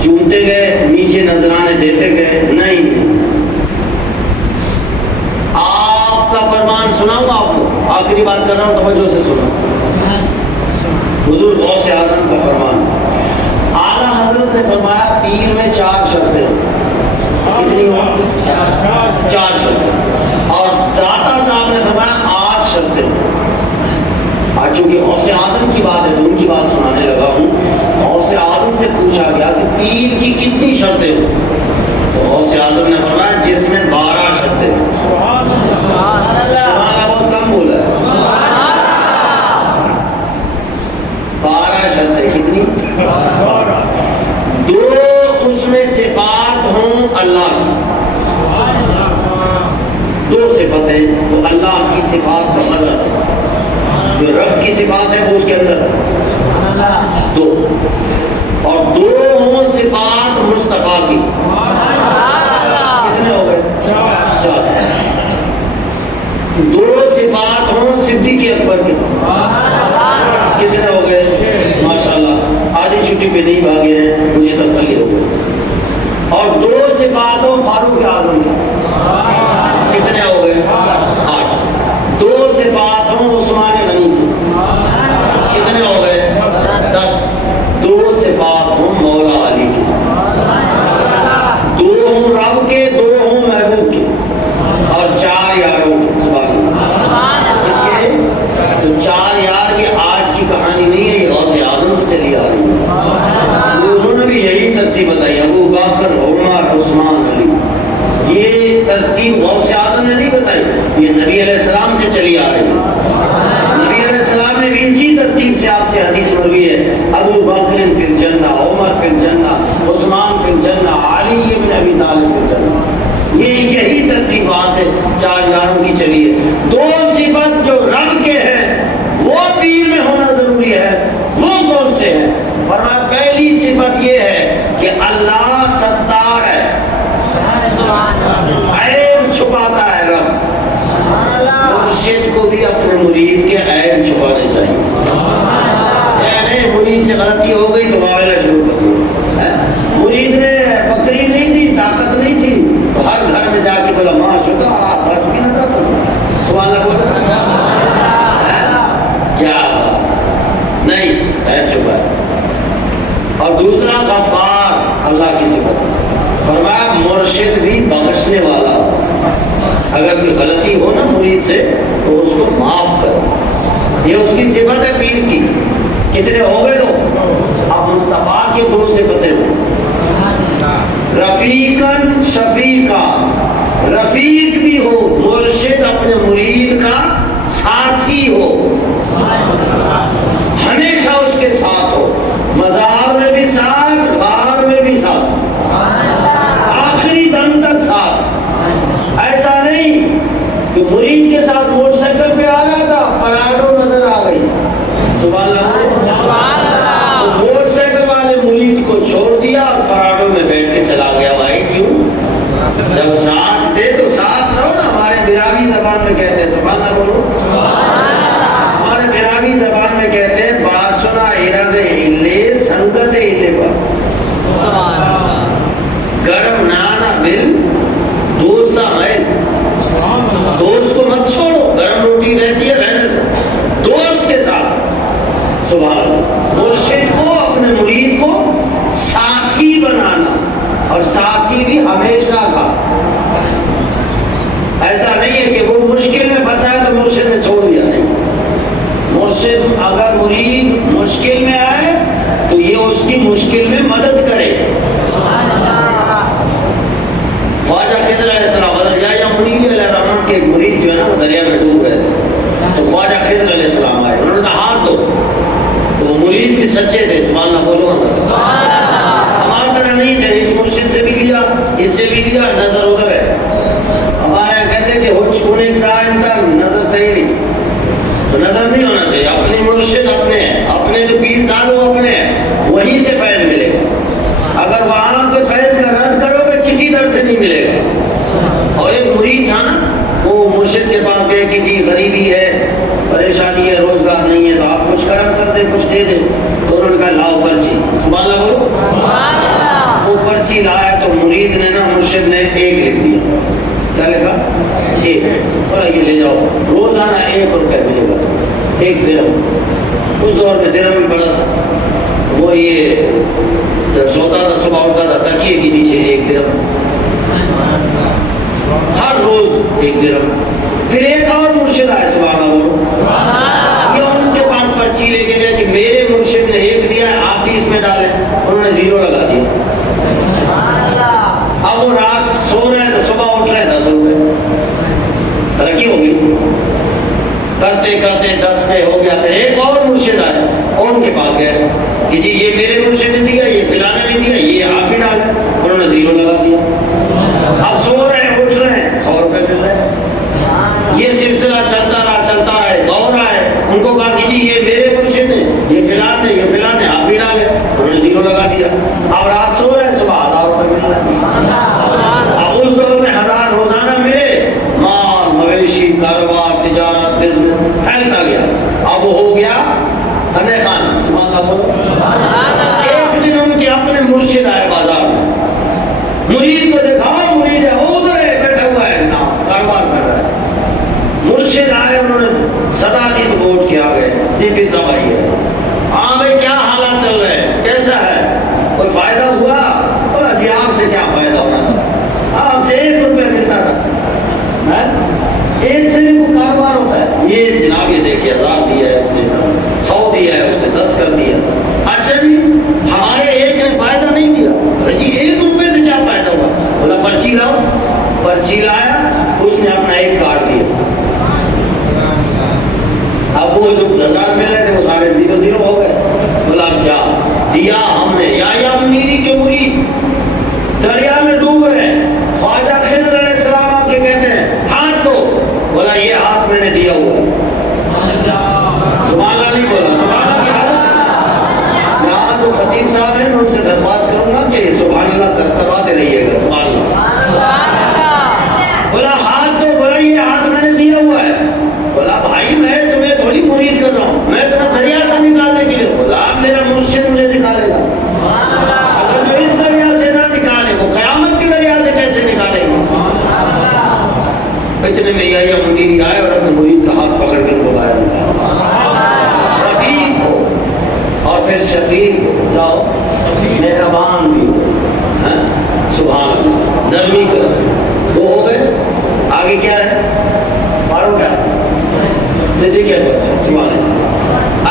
چومتے گئے، نیچے نذرانے دیتے گئے. نہیں، آپ کا فرمان سناؤں گا آپ کو. آخری بات کر رہا ہوں، توجہ سے سنو. حضور غوث اعظم کا فرمان، اعلیٰ حضرت نے فرمایا پیر میں 4 شرطیں ہوں. کتنی ہوں؟ 4 شرطیں. اور داتا صاحب نے فرمایا 8 شرطیں ہوں. آج چونکہ غوث اعظم کی بات ہے تو ان کی بات سنانے لگا ہوں. غوث اعظم سے پوچھا گیا کہ پیر کی کتنی شرطیں ہوں؟ تو غوث اعظم نے فرمایا جس میں 12 شرطیں ہوں. سبحان اللہ. بہت کم بولا ہے. 12 شرطیں. کتنی؟ 2 اس میں صفات ہوں اللہ کی. 2 صفتیں تو اللہ کی صفات کا مطلب جو رب کی صفات ہے وہ اس کے اندر 2. اور 2 ہوں صفات مصطفیٰ کی. کتنے ہو گئے؟ 4. 2 صفات ہوں صدیق اکبر کی. کتنے ہو گئے؟ ماشاءاللہ. آج چھٹی پہ نہیں بھاگے ہیں، مجھے تسلی ہو گئی. اور 2 صفات ہوں فاروق اعظم کی. کتنے ہو گئے؟ 8. 2 صفات ہوں عثمان غنی کی. کتنے ہو گئے؟ 10. 2 صفات ہوں مولا علی کی. 2 ہوں رب کے، 2 ہوں محبوب کے، اور 4 یاروں کے. اس کے 4 یار کی آج کی کہانی نہیں ہے، یہ غوث اعظم سے چلی آ رہی ہے. انہوں نے بھی یہی ترتیب بتائی، ابو بکر، عمر، عثمان، علی. یہ ترتیب غوث اعظم نے نہیں بتائی، یہ نبی علیہ السلام سے چلی آ رہی ہے. نبی علیہ السلام نے بھی اسی ترتیب سے آپ سے حدیث مروی ہے، ابو بکر فی الجنہ، عمر فی الجنہ، عثمان فی الجنہ، علی ابن ابی طالب فی الجنہ. یہی ترتیب وہاں سے 4 یاروں کی چلی ہے. 2 صفت جو رب کے ہیں وہ پیر میں ہونا ضروری ہے. وہ کون سے ہیں؟ فرمایا پہلی صفت یہ ہے کہ اللہ ستار ہے، عیب چھپاتا ہے. رب مرشد کو بھی اپنے مرید کے عیب چھپانے چاہیے. نہیں مرید سے غلطی ہو گئی تو معاملہ شروع کر دیا. مرید نے بکری نہیں دی، طاقت نہیں تھی، ہر گھر میں جا کے بولا ماں شکا بس بھی نہ تھا. سبحان اللہ بولا کیا بات نہیں، عیب چھپا ہے. اور دوسرا غفار، اللہ کی صفت. فرمایا مرشد بھی بخشنے والا، اگر کوئی غلطی ہو نا مرید سے تو اس کو معاف کرے. یہ اس کی صفت ہے پیر کی. کتنے ہو گئے؟ 2. اب مصطفیٰ کی 2 صفتیں ہوں. رفیقاً شفیقا، رفیق بھی ہو، مرشد اپنے مرید کا ساتھی ہو، ہمیشہ اس کے ساتھ ہو، مزار میں بھی ساتھ، غار میں بھی ساتھ، آخری دم تک ساتھ. ایسا نہیں کہ مرید کے ساتھ موٹر سائیکل پہ آ رہا تھا، پراڈو نظر آ گئی. سبحان اللہ. موٹر سائیکل والے مرید کو چھوڑ دیا اور پراڈو میں بیٹھ کے چلا گیا. بھائی کیوں؟ جب ساتھ دے تو ساتھ رہو نا. ہمارے براوی زبان میں کہتے ہیں، سبحان اللہ بولو. ہمارے براوی زبان میں کہتے ہیں باسنا ارد ہلے سنگت ہلے پر. سبحان اللہ. گرم نانا مل دوستا میل. دوست کو مت چھوڑو، گرم روٹی رہتی ہے رہنے دو، دوست کے ساتھ. سبحان اللہ. مرشد کو اپنے مرید کو ساتھی بنانا، اور ساتھی بھی ہمیشہ کا. ایسا نہیں ہے کہ وہ مشکل میں پھنسا مشکون دائم کا نظر تیری تو نظر نہیں ہونا چاہیے. اپنے مرشد اپنے ہیں, اپنے جو پیر صاحب وہ اپنے ہیں, وہیں سے فیض ملے گا. اگر وہاں کے فیض کا رد کرو گے کسی در سے نہیں ملے گا. اور ایک مرید تھا نا, وہ مرشد کے پاس گئے کہ جی غریبی ہے, پریشانی ہے, روزگار نہیں ہے, تو آپ کچھ کرم کر دیں, کچھ دے دیں. تو انہوں نے کہا لاؤ پرچی. سبحان اللہ بولو. وہ پرچی لایا تو مرید نے نا, مرشد نے ایک لکھ دیا. کیا لکھا؟ ایک. بولا یہ لے جاؤ, روزانہ 1 روپے ملے گا, 1 درہم. اس دور میں درہم بھی بڑا تھا. وہ یہ جب سوتا تھا صبح اٹھتا تھا تکیے کے نیچے 1 درہم, ہر روز 1 درہم. پھر ایک اور مرشد آئے, سبحان اللہ بولو, یہ ان کے پاس پرچی لے کے گئے کہ میرے مرشد نے 1 دیا ہے, آپ بھی اس میں ڈالیں. انہوں نے 0 لگا دیا. اب وہ رات سو رہے ہیں تو صبح اٹھ رہے ہیں 10 روپے. ترقی ہو گئی. کرتے کرتے 10 پہ ہو گیا. پھر ایک اور مرشد آئے اور ان کے پاس گئے کہ جی یہ میرے مرشد نے دیا, یہ فلانے نے دیا, یہ آپ بھی ڈالیں. انہوں نے 0 لگا دیا. اب سو رہے ہیں, اٹھ رہے ہیں, 100 روپے مل رہے ہیں. یہ سلسلہ چلتا رہا. ایک اور آئے, ان کو کہا کہ جی یہ میرے مرشد نے, یہ فلان نے, یہ فلان نے, آپ بھی ڈالیں. انہوں نے 0 لگا دیا. اب رات سو رہے ہیں, صبح 1000 روپے مل رہے ہیں. اب اس دور میں 1000 روزانہ ملے, مال مویشی کاروبار تجارت بزنس پھیلتا گیا. اب وہ ہو گیا ہمیں خان. سبحان اللہ بولو. ایک دن ان کے اپنے مرشد آئے بازار میں, مرید کو دیکھا, مرید ہے ادھر ہے, بیٹھا ہوا ہے نا, کاروبار کر رہا ہے. مرشد آئے, انہوں نے صدا دی تو ووٹ کیا گئے, جی پھر سب آئی ہے. ہاں بھائی کیا حالات چل رہے ہیں, کیسا ہے, کوئی فائدہ ہوا؟ بولا جی آپ سے کیا فائدہ ہونا تھا, آپ سے 1 روپے ملتا تھا, ایک سے بھی کوئی کاروبار ہوتا ہے. یہ جناب یہ دیکھیے 1000 دیا ہے اس نے, 100 دیا ہے اس نے, 10 کر دیا. اچھا جی ہمارے ایک نے فائدہ نہیں دیا. جی 1 روپے سے کیا فائدہ ہوگا؟ بولا پرچی لاؤ. پرچی لایا, اس نے اپنا 1 کاٹ دیا. اب وہ جو 1000 مل رہے تھے وہ سارے 0 ہو گئے. بولا اب جا دیا ہم نے. یا منیری کے مرید دریا میں ڈوب رہے ہیں, خواجہ خضر علیہ السلام کے کہتے ہیں ہاتھ دو. بولا یہ ہاتھ میں نے دیا ہوا ہے. سبحان اللہ نہیں بولا. سبحان اللہ. یہاں جو خطیب صاحب ہیں میں ان سے درخواست کروں گا کہ سبحان اللہ کرواتے رہیے گا. سبحان اللہ. بولا ہاتھ دو. بولا یہ ہاتھ میں نے دیا ہوا ہے. بولا بھائی میں تمہیں تھوڑی مرید کر رہا ہوں, میں تمہیں دریا سے نکالنے کے لیے. بولا میرا مرشد مجھے نکالے گا. اگر جو اس دریا سے نہ نکالے وہ قیامت کے دریا سے کیسے نکالے گا؟ اتنے میں یا منیری آئے اور اپنے مرید کا ہاتھ پکڑ کر کو باہر رفیق ہو اور پھر شفیق ہو. جاؤ مہربان بھی ہو. سبحان اللہ. نرمی کرو. 2 ہو گئے. آگے کیا ہے؟ مارو کیا صدیق اکبر. سبحان اللہ.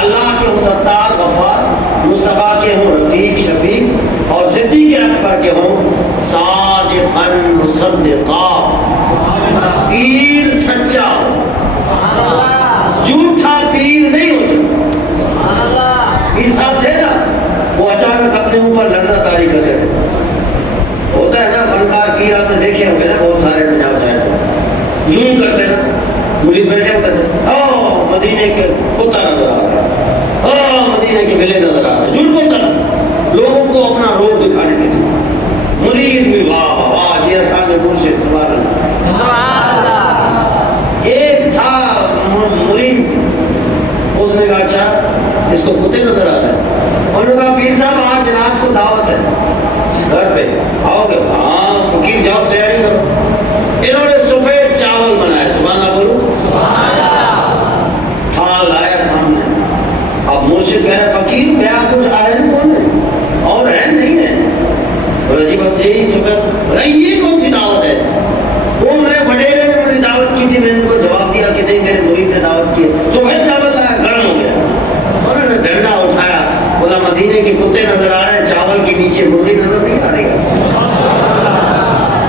اللہ کے ہوں ستار غفار, مصطفیٰ کے ہوں رفیق شفیق, اور صدیق اکبر کے ہوں صادقا مصدقا. پیر سچا ہو, جھوٹا پیر نہیں ہو سکتا. پیر صاحب تھے نا, وہ اچانک اپنے اوپر نظر طاری کرتے تھے. ہوتا ہے نا فنکار پیر, آپ نے دیکھے ہوں گے نا بہت سارے پنجاب سائڈ یوں کرتے نا, مرید بیٹھے ہوتے تھے, او مدینے کے کتا نظر آ رہا ہے, او مدینے کے بلے نظر آ رہا ہے. جھوٹ بولتا نا لوگوں کو اپنا روپ دکھانے کے لیے. مرید بھی واہ واہ جی اصحاب مرشد. سبحان اللہ. ایک تھا مرید, اس نے کہا اچھا اس کو کتے نظر آتا ہے. انہوں نے کہا پیر صاحب آج رات کو دعوت ہے گھر پہ, آؤ گے؟ ہاں فقیر جاؤ تیاری کرو. انہوں نے سفید چاول بنائے. سبحان اللہ بولو. تھال لایا سامنے. اب مرشد کہہ رہے فقیر کیا کچھ آئے کون ہے اور ہے نہیں ہے؟ بولا جی بس یہی سفید. بولا یہ کون سی دعوت ہے؟ وہ میں وڈیرے نے مجھے دعوت کی تھی, میں نے ان کو جواب دیا کہ نہیں میرے مرید نے دعوت کی ہے. سفید چاول لایا, گرم ہو گیا. انہوں نے ڈنڈا اٹھایا. بولا مدینے کے کتے نظر آ رہے ہیں, چاول کے نیچے مرغی نظر نہیں آ رہی ہے.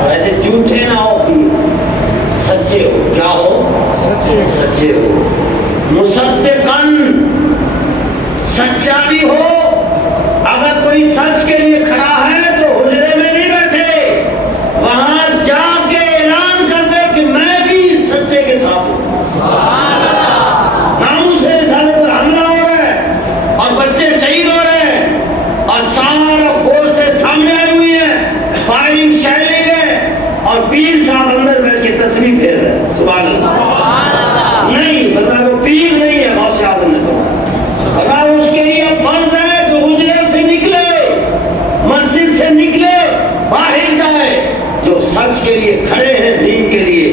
ایسے جھوٹے نہ ہو, سچے ہو. کیا ہو؟ سچے ہو. مصدقاً, سچا بھی ہو. اگر کوئی سچ کے لیے کھڑا ہے تو حجرے میں نہیں بیٹھے, وہاں جا کے اعلان کر دے کہ میں بھی سچ پھیر رہا ہے. سبحان اللہ. نہیں فرمایا وہ پیر نہیں ہے. غوث اعظم نے فرمایا اس کے لیے فرض ہے جو حجرے سے نکلے, مسجد سے نکلے, باہر جائے, جو سچ کے لیے کھڑے ہیں دین کے لیے,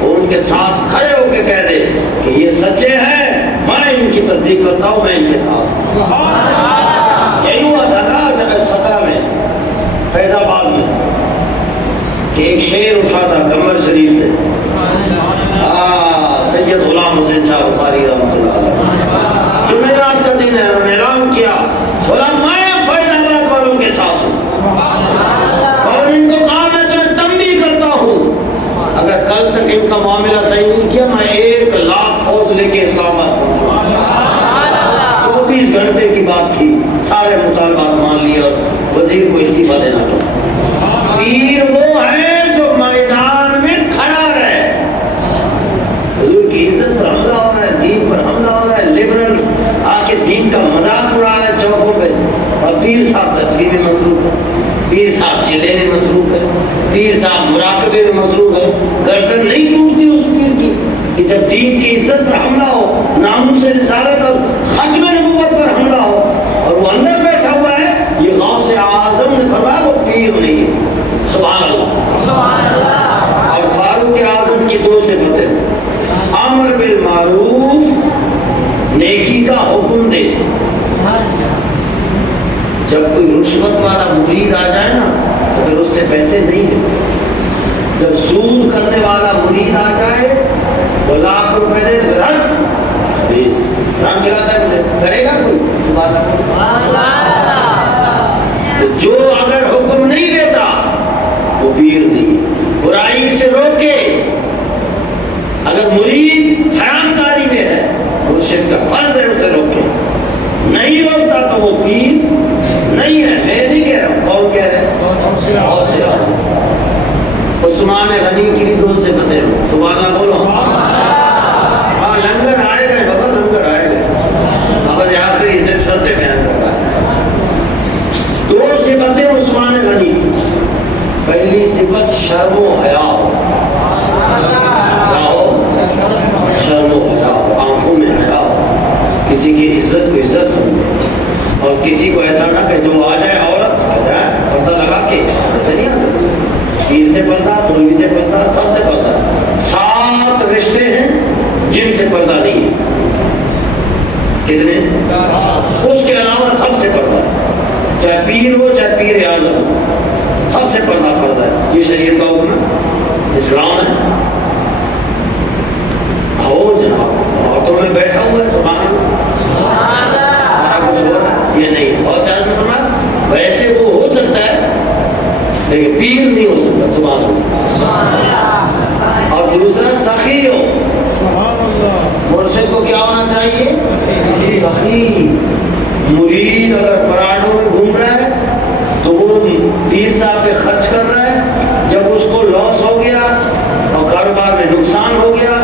وہ ان کے ساتھ کھڑے ہو کے کہہ دے کہ یہ سچے ہیں, میں ان کی تصدیق کرتا ہوں, میں ان کے ساتھ. یہی ہوا تھا نا جب 17 میں فیض آباد میں کہ ایک شعر اٹھا تھا قمر شریف سے, سید غلام حسین شاہ بخاری رحمۃ اللہ علیہ. جمعرات کا دن ہے, انہوں نے اعلان کیا غلام میں فیض آباد والوں کے ساتھ ہوں, اور ان کو کہا میں تمہیں تنبیہ کرتا ہوں اگر کل تک ان کا معاملہ صحیح نہیں کیا میں 1 لاکھ فوج لے کے اسلام آباد پہنچوں. 24 گھنٹے کی بات تھی, سارے مطالبات مان لیے اور وزیر کو استعفیٰ دینا پڑا. پیر وہ ہے جو میدان میں کھڑا رہے. حضور کی عزت پر حملہ ہو رہا ہے, دین پر حملہ ہو رہا ہے, لبرل آ کے دین کا مذاق اڑا رہے ہیں چوکوں پہ, اور پیر صاحب تصویر میں مصروف ہے, پیر صاحب چلے میں مصروف ہے, پیر صاحب مراقبے میں مصروف ہے. گردن نہیں ٹوٹتی اس پیر کی کہ جب دین کی عزت پر حملہ ہو, ناموس رسالت اور ختم نبوت پر حملہ ہو, اور وہ اندر بیٹھا ہوا ہے. یہ غوث اعظم نے فرمایا وہ پیر نہیں ہے. سبحان اللہ, سبحان اللہ. اور فاروق اعظم کی 2 صفتیں, امر بالمعروف, نیکی کا حکم دے. جب کوئی رشوت والا مرید آ جائے نا تو پھر اس سے پیسے نہیں لیتے. جب سود کرنے والا مرید آ جائے وہ لاکھ روپے دے رام کھلاتا ہے, مجھے کرے گا کوئی؟ تو جو اگر حکم نہیں دیتا وہ پیر نہیں ہے. برائی سے روکے. اگر مرید حرام کاری میں ہے مرشد کا فرض ہے اسے روکے. نہیں روکتا تو وہ پیر نہیں ہے. میں نہیں کہہ رہا ہوں, کون کہہ رہے ہیں؟ عثمان غنی کی بھی 2 صفتیں. سبحان اللہ بولو. ہاں لنگر آئے گئے بابا, لنگر آئے گئے. سمجھ آخری سے شرطیں بیان کر رہا ہے. 2 صفتیں عثمان غنی کی. پہلی صفت شرم و حیا ہو. شرم و حیا ہو, آنکھوں میں حیا ہو, کسی کی عزت کو عزت سمجھے, اور کسی کو ایسا نہ کہ جو آ جائے عورت آ جائے پردہ لگا کے ایسے نہیں آ سکتے. پیر سے پردہ, مولوی سے پردہ, سب سے پردہ. 7 رشتے ہیں جن سے پردہ نہیں ہے. کتنے؟ اس کے علاوہ سب سے پردہ, چاہے پیر ہو چاہے پیر اعظم ہو, سب سے پردہ فرض ہے. یہ شریعت کا حکم ہے, اسلام ہے. آؤ جناب, عورتوں میں بیٹھا ہوا ہے. سبحان اللہ. یہ نہیں اور شاید میں فرمایا ویسے وہ ہو سکتا ہے لیکن پیر نہیں ہو سکتا. سبحان اللہ. اور دوسرا سخی ہو. مرشد کو کیا ہونا چاہیے؟ سخی. مرید اگر پراڈوں میں گھوم رہا ہے تو وہ پیر صاحب پہ خرچ کر رہا ہے. جب اس کو لاس ہو گیا اور کاروبار میں نقصان ہو گیا,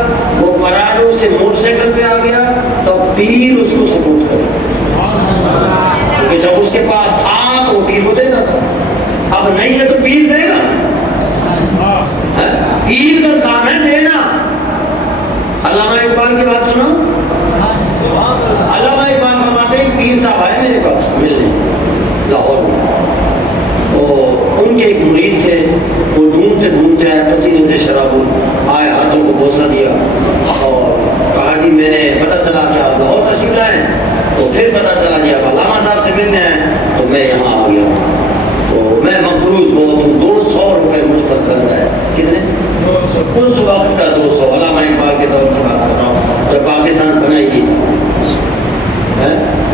وہ پراڈو سے موٹر سائیکل پہ آ گیا تو پیر اس کو سپورٹ کرے. کیونکہ جب اس کے پاس تھا تو وہ پیر کو دے گا, اب نہیں ہے تو پیر دے گا. پیر کا کام ہے دینا. علامہ اقبال کی بات سنو. علامہ اقبال فرماتے ہیں پیر صاحب آئے میرے پاس ملنے لاہور میں. ان کے ایک مرید تھے, وہ ڈھونڈتے ڈھونڈتے آئے, پسینے سے شراب آئے, ہاتھوں کو بوسہ دیا اور کہا جی میں نے پتہ چلا کہ آپ لاہور تشریف لائے. تو پھر پتہ چلا جی آپ علامہ صاحب سے ملنے آئے, تو میں یہاں آ گیا. تو میں مقروض بہت ہوں, 200 روپے مجھ پر قرض ہے. کتنے؟ اس وقت کا 200. علامہ اقبال کے دور سے بات کر رہا ہوں جب پاکستان بنائی گئی.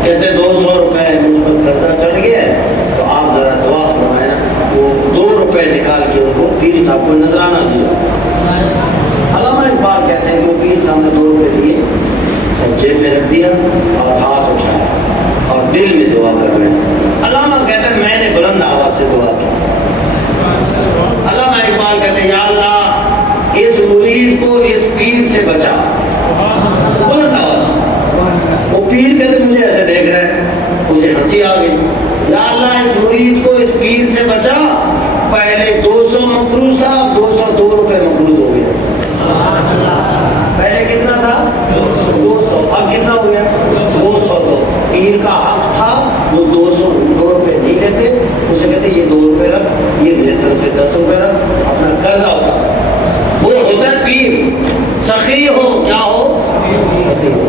کہتے 200 روپے مجھ پر قرضہ چڑھ گیا ہے, تو آپ ذرا دعا فرمایا. وہ 2 روپے نکال کے ان کو پیر صاحب کو نذرانہ دیا. علامہ اقبال کہتے ہیں کہ وہ پیر صاحب نے 2 روپے لیے اور جیب میں رکھ دیا اور ہاتھ اٹھایا اور دل میں دعا کر رہے ہیں. علامہ کہتے ہیں میں نے بلند آواز سے دعا کی. علامہ اقبال کہتے ہیں یا اللہ اس مرید کو اس پیر سے بچا. بلند آواز. وہ پیر کہتے مجھے ایسے دیکھ رہے ہیں, اسے ہنسی آ گئی. یا اللہ اس مرید کو اس پیر سے بچا. پہلے 200 مقروض تھا, اب 202 روپے مقروض ہو گیا. سخی ہو، کیا ہو؟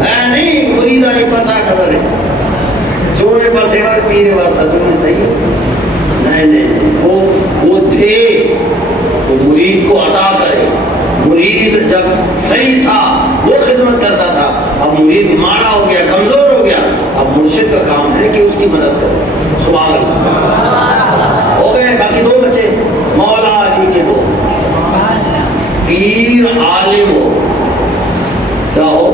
ہے نہیں مریدہ نہیں پسا نظر ہے چھوڑے پسے اور پیرے واسطہ تمہیں صحیح ہے؟ نہیں وہ دے، وہ مرید کو عطا کرے. مرید جب صحیح تھا وہ خدمت کرتا تھا، اب مرید ماڑا ہو گیا، کمزور ہو گیا، اب مرشد کا کام ہے کہ اس کی مدد کرے. سبحان اللہ. ہو گئے باقی دو بچے، مولا علی کے دو. پیر عالم ہو، کیا ہو؟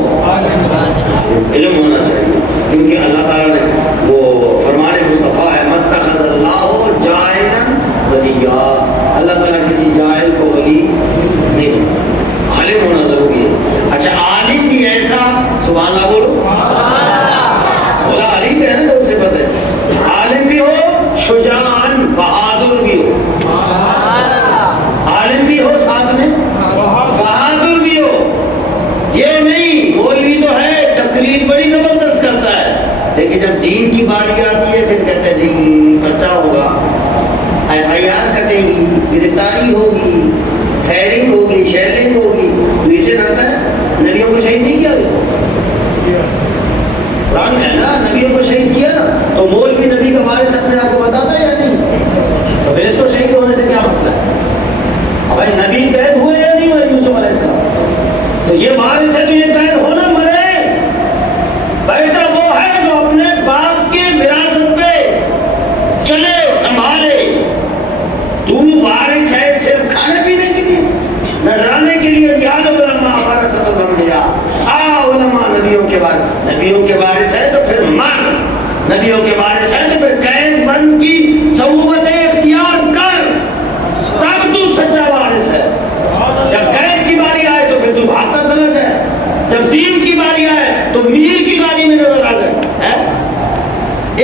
علم ہونا چاہیے، کیونکہ اللہ تعالیٰ نے وہ فرمان مصطفیٰ ہے متخذ اللہ جاہلا ولیہ، اللہ تعالیٰ کسی جاہل کو ولی نہیں. عالم ہونا ضروری ہے. اچھا عالم بھی ایسا، سبحان اللہ بولو، مولا علی کا ہے نا، تو اسے پتہ ہے. عالم بھی ہو، شجاعن بہادر بھی ہو. عالم بھی ہو ساتھ میں بہادر بھی ہو. یہ نہیں مولوی تو ہے تقریر بڑی زبردست کرتا ہے، لیکن جب دین کی باری آتی ہے پھر کہتے ہیں جی پرچہ ہوگا، IR کٹے گی، گرفتاری ہوگی، فائرنگ ہوگی، شیلنگ ہوگی. تو اسے ڈرتا ہے. نبیوں کو شہید نہیں کیا؟ قرآن میں ہے نا نبیوں کو شہید کیا نا. تو مولوی نبی کا وارث اپنے آپ کو بتاتا ہے یا نہیں؟ تو پھر اس کو شہید ہونے سے کیا مسئلہ ہے؟ بھائی نبی قید ہوئے یا نہیں ہوئے یوسف علیہ السلام؟ تو یہ وارث ہے تو یہ قید ہونا مرے. بیٹا وہ ہے جو اپنے باپ کے وراثت پہ چلے سنبھالے. تو وارث ہے صرف کھانے پینے کے لیے، نذرانے کے لیے. یاد علماء ورثۃ الانبیاء، علماء نبیوں کے وارث. نبیوں کے وارث ہے تو پھر مر، نبیوں کے وارث ہے تو پھر قید بند کی صعوبتیں اختیار کر، تب تو سچا وارث ہے. جب قید کی باری آئے تو پھر تو بھاگتا چلا جائے، جب دین کی باری آئے تو میر کی گاڑی میں نظر آ جائے.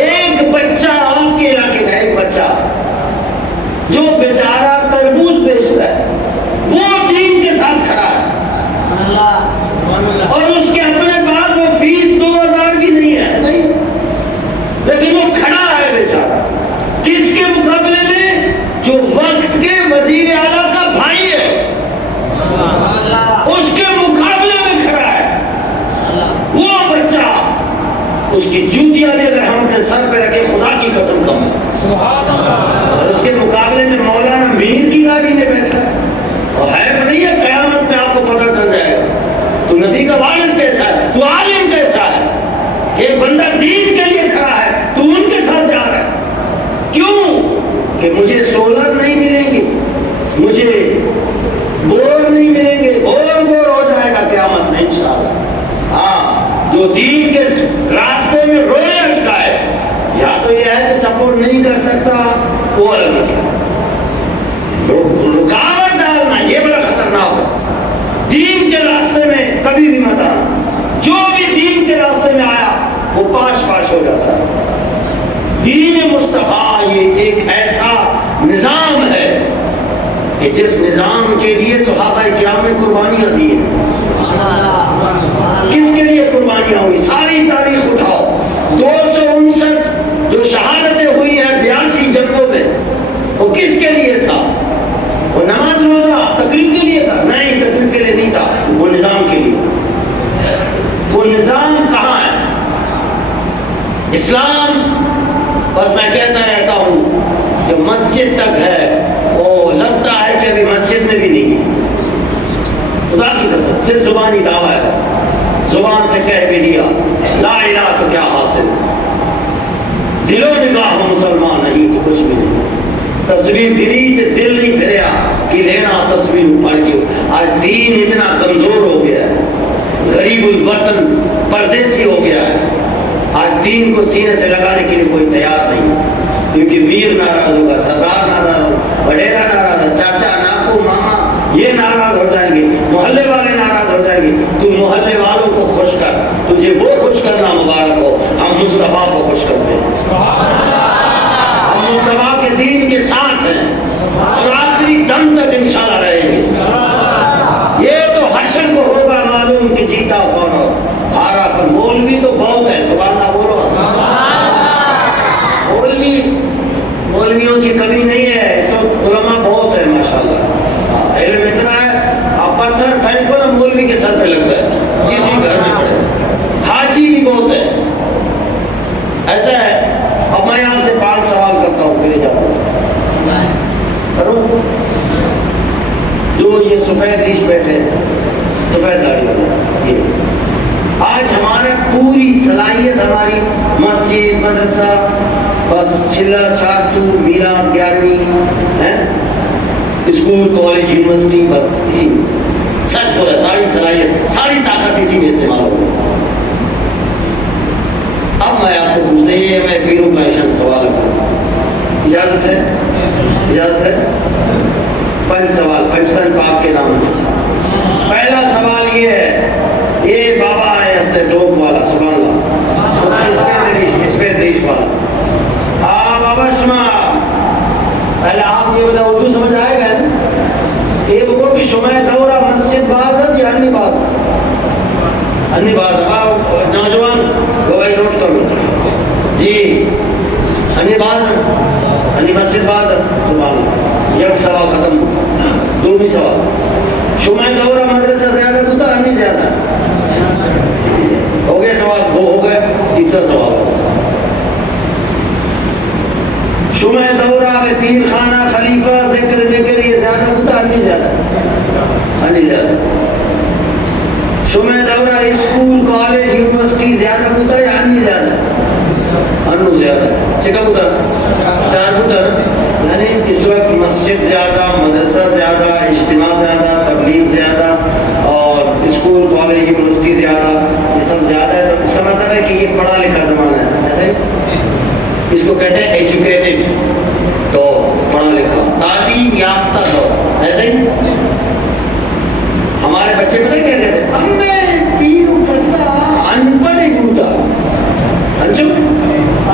ایک بچہ آپ کے علاقے کا، ایک بچہ جو بیچارہ تربوز بیچتا ہے، وہ دین کے ساتھ کھڑا ہے اور اس کے اپنے پاس وہ فیس 2000 کی نہیں ہے، ایسا ہی، لیکن وہ کھڑا ہے بیچارہ. کس کے مقابلے میں؟ جو وقت کے وزیر اعلیٰ کا بھائی ہے، اس کے مقابلے میں کھڑا ہے. وہ بچہ، اس کی جوتیاں بھی اگر ہم اپنے سر پہ رکھیں خدا کی قسم کم ہے. اور اس کے مقابلے میں مولانا میر کی گاڑی میں بیٹھا ہے. اور ہے نہیں ہے، قیامت میں آپ کو پتہ چل جائے گا تو نبی کا وارث کیسا ہے، تو عالم کیسا ہے. ایک بندہ دین کے لیے کھڑا ہے، تو ان کے ساتھ جا رہا ہے. کیوں؟ کہ مجھے سولر نہیں ملیں گی، مجھے بور نہیں ملیں گے. بور ہو جائے گا قیامت میں انشاءاللہ. ہاں، جو دین کے راستے میں رونے اٹکا ہے، یا تو یہ ہے کہ سپورٹ نہیں کر سکتا، وہ الگ مسئلہ. رکاوٹ ڈالنا یہ بڑا خطرناک ہے. دین کے راستے میں کبھی بھی مت آنا. جو بھی دین کے راستے میں آیا وہ پاش ہو جاتا ہے. دین مصطفیٰ یہ ایک ایسا نظام ہے کہ جس نظام کے لیے صحابہ کرام نے قربانیاں دی ہیں. کس کے لیے قربانیاں ہوئی؟ ساری تاریخ اٹھاؤ. 259 جو شہادتیں ہوئی ہیں 82 جنگوں میں، وہ کس کے لیے تھا؟ وہ نماز روزہ تقریب کے لیے تھا؟ نہیں، تقریب کے لیے نہیں تھا، وہ نظام کے لیے. وہ نظام کہاں ہے؟ اسلام بس میں کہتا رہتا ہوں کہ مسجد تک ہے، وہ لگتا ہے کہ ابھی مسجد میں بھی نہیں ہے. خدا کی قسم صرف زبانی دعویٰ ہے، زبان سے کہہ بھی لیا لا الہ تو کیا حاصل، دل و نگاہ مسلمان نہیں تو کچھ بھی نہیں. تصویر گری کہ دل نہیں پھریا کہ لینا تصویر پڑھ کے. آج دین اتنا کمزور ہو گیا ہے، غریب الوطن پردیسی ہو گیا ہے. آج دین کو سینے سے لگانے کے لیے کوئی تیار نہیں، کیونکہ میر ناراض ہوگا، سردار ناراض ہوگا، وڈیرا ناراض ہے، چاچا ناکو ماما یہ ناراض ہو جائیں گے، محلے والے ناراض ہو جائیں گے. تو محلے والوں کو خوش کر، تجھے وہ خوش کرنا مبارک ہو. ہم مصطفیٰ کو خوش کرتے ہیں، ہم مصطفیٰ کے دین کے ساتھ ہیں اور آخری دم تک انشاءاللہ رہیں گے. یہ تو حشر کو ہوگا معلوم کہ جیتا کون ہو ہارا. پر مولوی تو بہت ہے، سبحان اللہ بولو. مولویوں کی کمی نہیں ہے، سب علماء بہت ہے ماشاءاللہ. علم اتنا ہے، آپ پتھر پھینکو نا مولوی کے ساتھ سفید داڑھی والا یہ آج ہمارا پوری صلاحیت ہماری مسجد مدرسہ بس چلا چھاٹو میلاد 11ویں ہے اسکول کالج یونیورسٹی بس اسی میں صرف ہو رہا ہے ساری صلاحیت ساری طاقت اسی میں استعمال ہو رہی ہے. اب میں آپ سے پوچھتے ہیں میں پیروں کا ایشان سوال کروں اجازت ہے؟ اجازت ہے؟ 5 سوال پاکستان پاک کے نام سے. پہلا سوال یہ ہے یہ بابا ہے ہستے ڈوب والا سبحان اللہ اس پہ دریش والا بابا شما پہلے آپ یہ بتا اردو سمجھ آئے گا یہ بگو کہ شما دورہ مسجد بازت یا انی بازت انی بازت نوجوان گواہی نوٹ کرو جی انی بازت انی مسجد بازت سبحان اللہ. یک سوال ختم دومی سوال شما دورہ مدرسہ زیادہ ہوتا انی زیادہ ہو گئے سوال 2 ہو گئے. تیسرا سوال شمع دورہ میں پیر خانہ خلیفہ ذکر بکر یہ زیادہ ہوتا نہیں زیادہ نہیں زیادہ. شمع دورہ اسکول کالج یونیورسٹی زیادہ ہوتا ہے یا نہیں زیادہ انو زیادہ چکا ہوتا 4 ہوتا یعنی اس وقت مسجد زیادہ مدرسہ زیادہ اجتماع زیادہ تبلیغ زیادہ اور اسکول کالج یونیورسٹی زیادہ یہ سب زیادہ ہے. تو اس کا مطلب ہے کہ یہ پڑھا لکھا زمانہ ہے ایسے اس کو کہتے ہیں ایجوکیٹڈ تو پڑھا لکھا تعلیم یافتہ دور ایسے ہی. ہمارے بچے پتہ کیا کہتے ہیں ہم میں پیروں کستا ان پڑھ ہی بوتا انجو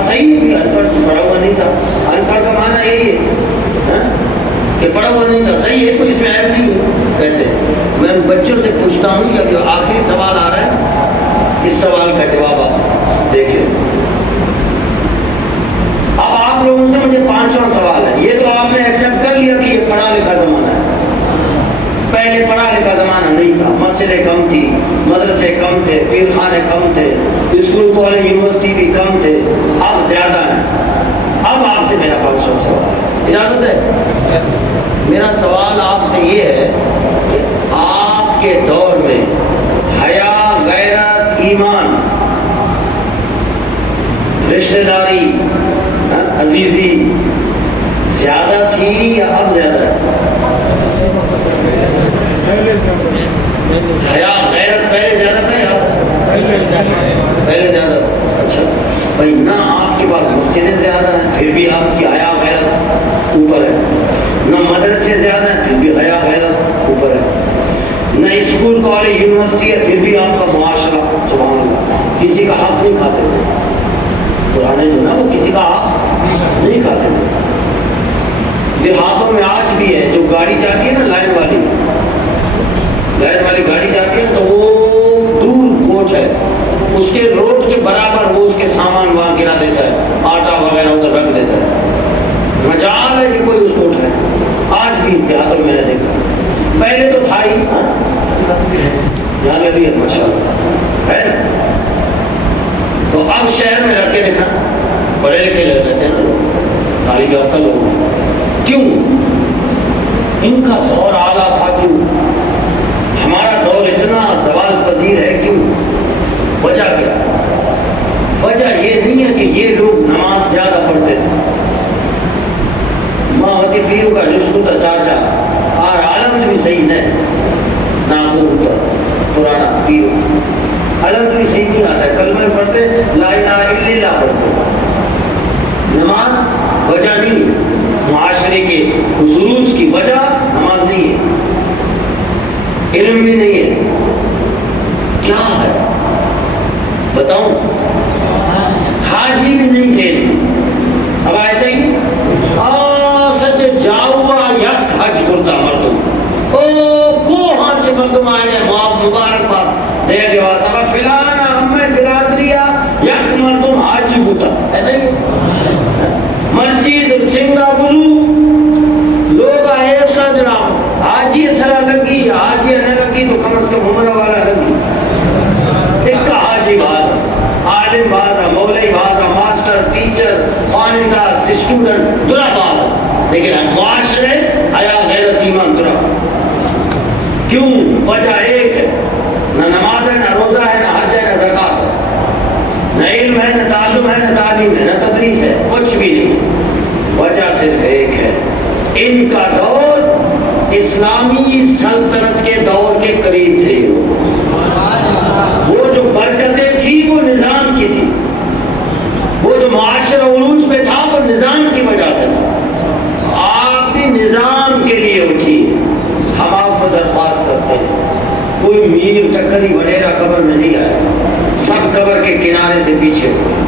صحیح ہے ان پڑھ پڑھا ہوا نہیں تھا. ان پڑھ کا معنی یہی ہے کہ پڑھا ہوا نہیں تھا صحیح ہے کوئی اس میں عیب نہیں ہے کہتے ہیں. میں بچوں سے پوچھتا ہوں کہ اب جو آخری سوال آ رہا ہے اس سوال کا جواب آپ دیکھیں. اب آپ لوگوں سے مجھے 5واں سوال ہے. یہ تو آپ نے ایکسپٹ کر لیا کہ یہ پڑھا لکھا زمانہ ہے. پہلے پڑھا لکھا زمانہ نہیں تھا مسجدیں کم تھی مدرسے کم تھے پیر خانے کم تھے اسکول کالج یونیورسٹی بھی کم تھے اب زیادہ ہیں. اب آپ سے میرا 5واں سوال ہے اجازت ہے؟ میرا سوال آپ سے یہ ہے کہ آپ کے دور میں حیا غیرت ایمان رشتہ داری عزیزی زیادہ تھی یا اب زیادہ ہے؟ حیا غیرت پہلے زیادہ تھا یا پہلے زیادہ تھا. اچھا بھائی نہ آپ کے پاس مسجدیں زیادہ ہیں پھر بھی آپ کی حیا غیرت اوپر ہے, نہ مدرسے زیادہ ہیں پھر بھی حیا غیرت اوپر ہے, نہ اسکول کالج یونیورسٹی ہے پھر بھی آپ کا معاشرہ سبحان اللہ کسی کا حق نہیں کھاتے تھے. پرانے جو نا وہ کسی کا حق نہیں کھاتے تھے. دیہاتوں میں آج بھی ہے جو گاڑی جاتی ہے نا لائن والی گاڑی جاتی ہے تو وہ دور کوچ ہے اس کے روڈ کے برابر وہ اس کے سامان وہاں گرا دیتا ہے آٹا وغیرہ ادھر رکھ دیتا ہے. مجال ہے کہ کوئی اس کو اٹھائے. آج بھی دیہاتوں میں نے دیکھا پہلے تو تھا ہی یہاں میں بھی ہے ماشاء اللہ ہے نا. تو اب شہر میں رکھ کے دیکھا پڑھے لکھے لوگ رہتے ہیں نا لوگ تعلیم یافتہ لوگ کیوں ان کا دور اعلیٰ تھا کیوں ہمارا دور اتنا زوال پذیر ہے کیوں وجہ کیا ہے؟ وجہ یہ نہیں ہے کہ یہ لوگ نماز زیادہ پڑھتے تھے. ماہوتی پیروں کا رشتہ تھا چاچا اور عالم بھی صحیح نہیں ناپور کا پرانا پیروں علم بھی صحیح نہیں آتا ہے کلمہ پڑھتے لا الہ الا اللہ پڑھتے. نماز وجہ نہیں معاشرے کے خروج کی وجہ نماز نہیں ہے علم بھی نہیں ہے کیا ہے بتاؤں حاجی بھی نہیں تھے. اب ایسے ہی سچ جاؤا یک حج کرتا مردم او کو ہاتھ سے مردم آئے مبارکباد دے دے واسطہ فلانا ہمیں برادریا یک مردم حاجی ہوتا ایسا ہی مسجد سنگا گرو لوگ آئے کا جناب حاجی سرا لگی حاجی نہ لگی تو کم از کم عمرہ والا لگی ایک حاجی بات عالم بات مولوی بات ماسٹر ٹیچر خواندار اسٹوڈنٹ درا بات لیکن معاشرے حیا غیرت ایمان درا کیوں وجہ ایک ہے ان کا دور اسلامی سلطنت کے دور کے قریب تھے. وہ جو برکتیں تھی وہ نظام کی تھی، وہ جو معاشر عروج پہ تھا وہ نظام کی وجہ سے تھا. آپ بھی نظام کے لیے اٹھی. ہم آپ کو درخواست کرتے ہیں، کوئی میر ٹکری وڈیرا قبر میں نہیں آئے، سب قبر کے کنارے سے پیچھے ہوئے.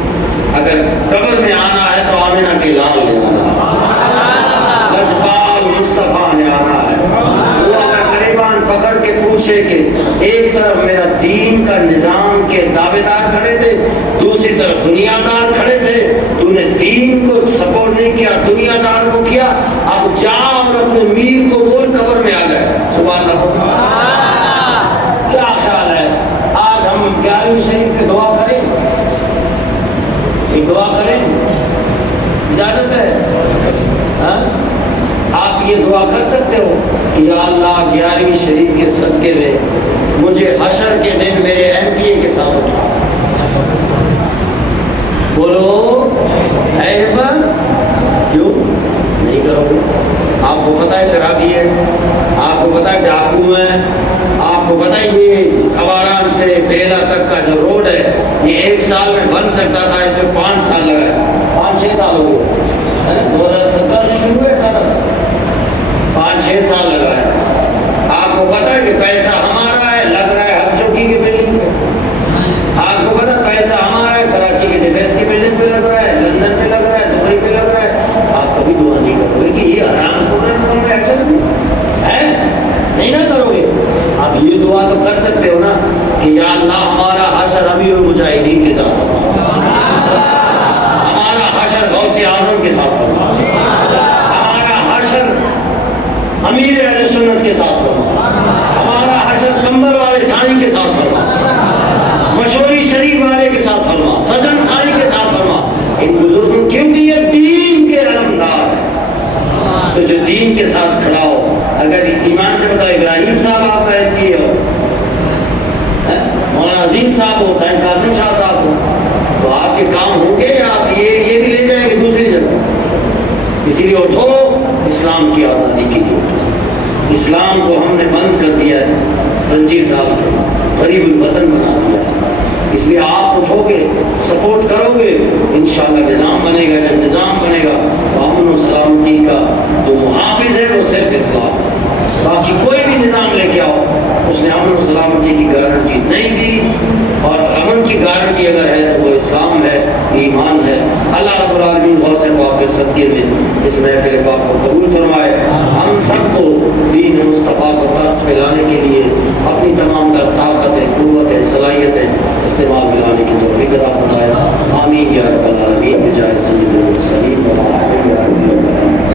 اگر قبر میں آنا ہے تو آمنہ کے لال نے آنا ہے، لجپال مصطفیٰ نے آنا ہے. وہ اگر غریبان پکڑ کے پوچھے کہ ایک طرف میرا دین کا نظام کے دعوے دار کھڑے تھے، دوسری طرف دنیا دار کھڑے تھے، تو نے دین کو سپورٹ نہیں کیا، دنیا دار کو کیا، اب جا اور اپنے میر کو بول قبر میں آ جائے. سبحان اللہ. کیا خیال ہے آج ہم 11ویں شریف پہ دعا کریں؟ دعا کریں، اجازت ہے؟ ہاں آپ یہ دعا کر سکتے ہو کہ یا اللہ 11ویں شریف کے صدقے میں مجھے حشر کے دن میرے MPA کے ساتھ اٹھا. بولو اے ہمت، کیوں نہیں کرو گے؟ آپ کو پتہ ہے شرابی ہے، آپ کو پتہ ہے ڈاکو ہے، آپ کو پتہ ہے یہ اواران سے بیلا تک کا جو روڈ ہے یہ 1 سال میں بن سکتا تھا، اس میں 5 سال لگا ہے، 5-6 سال ہو گئے. 2017 سے شروع ہے، 5-6 سال لگا ہے. آپ کو پتہ ہے کہ پیسہ ہمارا ہے، لگ رہا ہے ہر چوکی کی بلڈنگ پہ. آپ کو پتہ ہے پیسہ ہمارا ہے، کراچی کے ڈیفینس کی بلڈنگ پہ لگ رہا ہے، لندن پہ لگ رہا ہے، دبئی پہ لگ رہا ہے. آپ کبھی دعا نہیں کرو گے کہ یہ حرام رقم کا ایکشن ہے؟ نہیں نہ کرو گے. آپ یہ دعا تو کر سکتے ہو نا کہ یا اللہ ہمارا حشر امیر المجاہدین کے ساتھ، ہمارا حشر غوث اعظم کے ساتھ، ہمارا حشر امیر اہل سنت کے ساتھ، ہمارا حشر کمبر والے ثانی کے ساتھ فرما، مشوری شریف والے کے ساتھ فرما، سجن ثانی کے ساتھ فرما. ان بزرگوں کیونکہ یہ دین کے علمدار ہیں، تو جو دین کے ساتھ کھڑا ہو. اگر ایمان سے بتاؤ ابراہیم صاحب آپ کا MPA ہو، مولانا عظیم صاحب ہو، حسین قاسم شاہ صاحب ہو، تو آپ کے کام ہوں گے یا آپ یہ بھی لے جائیں گے دوسری جگہ؟ اسی لیے اٹھو اسلام کی آزادی کے لیے. اسلام کو ہم نے بند کر دیا ہے، زنجیر ڈال کے غریب الوطن بنا دیا ہے. اس لیے آپ اٹھو گے، سپورٹ کرو گے، انشاءاللہ نظام بنے گا. جب نظام بنے گا تو امن و سلامتی کا جو محافظ ہے وہ صرف اسلام ہے. باقی کوئی بھی نظام لے کے آؤ، اس نے امن و سلامتی کی گارنٹی نہیں دی. اور امن کی گارنٹی اگر ہے تو وہ اسلام ہے، ایمان ہے. اللہ رب العالمین غوث پاک کے صدقے میں اس محفل پاک کو قبول فرمائے. ہم سب کو دین مصطفیٰ کو تخت پہ لانے کے لیے اپنی تمام تر طاقتیں، قوتیں، صلاحیتیں استعمال میں لانے کی توفیق عطا فرمائے. آمین یا رب العالمین. بجائے سید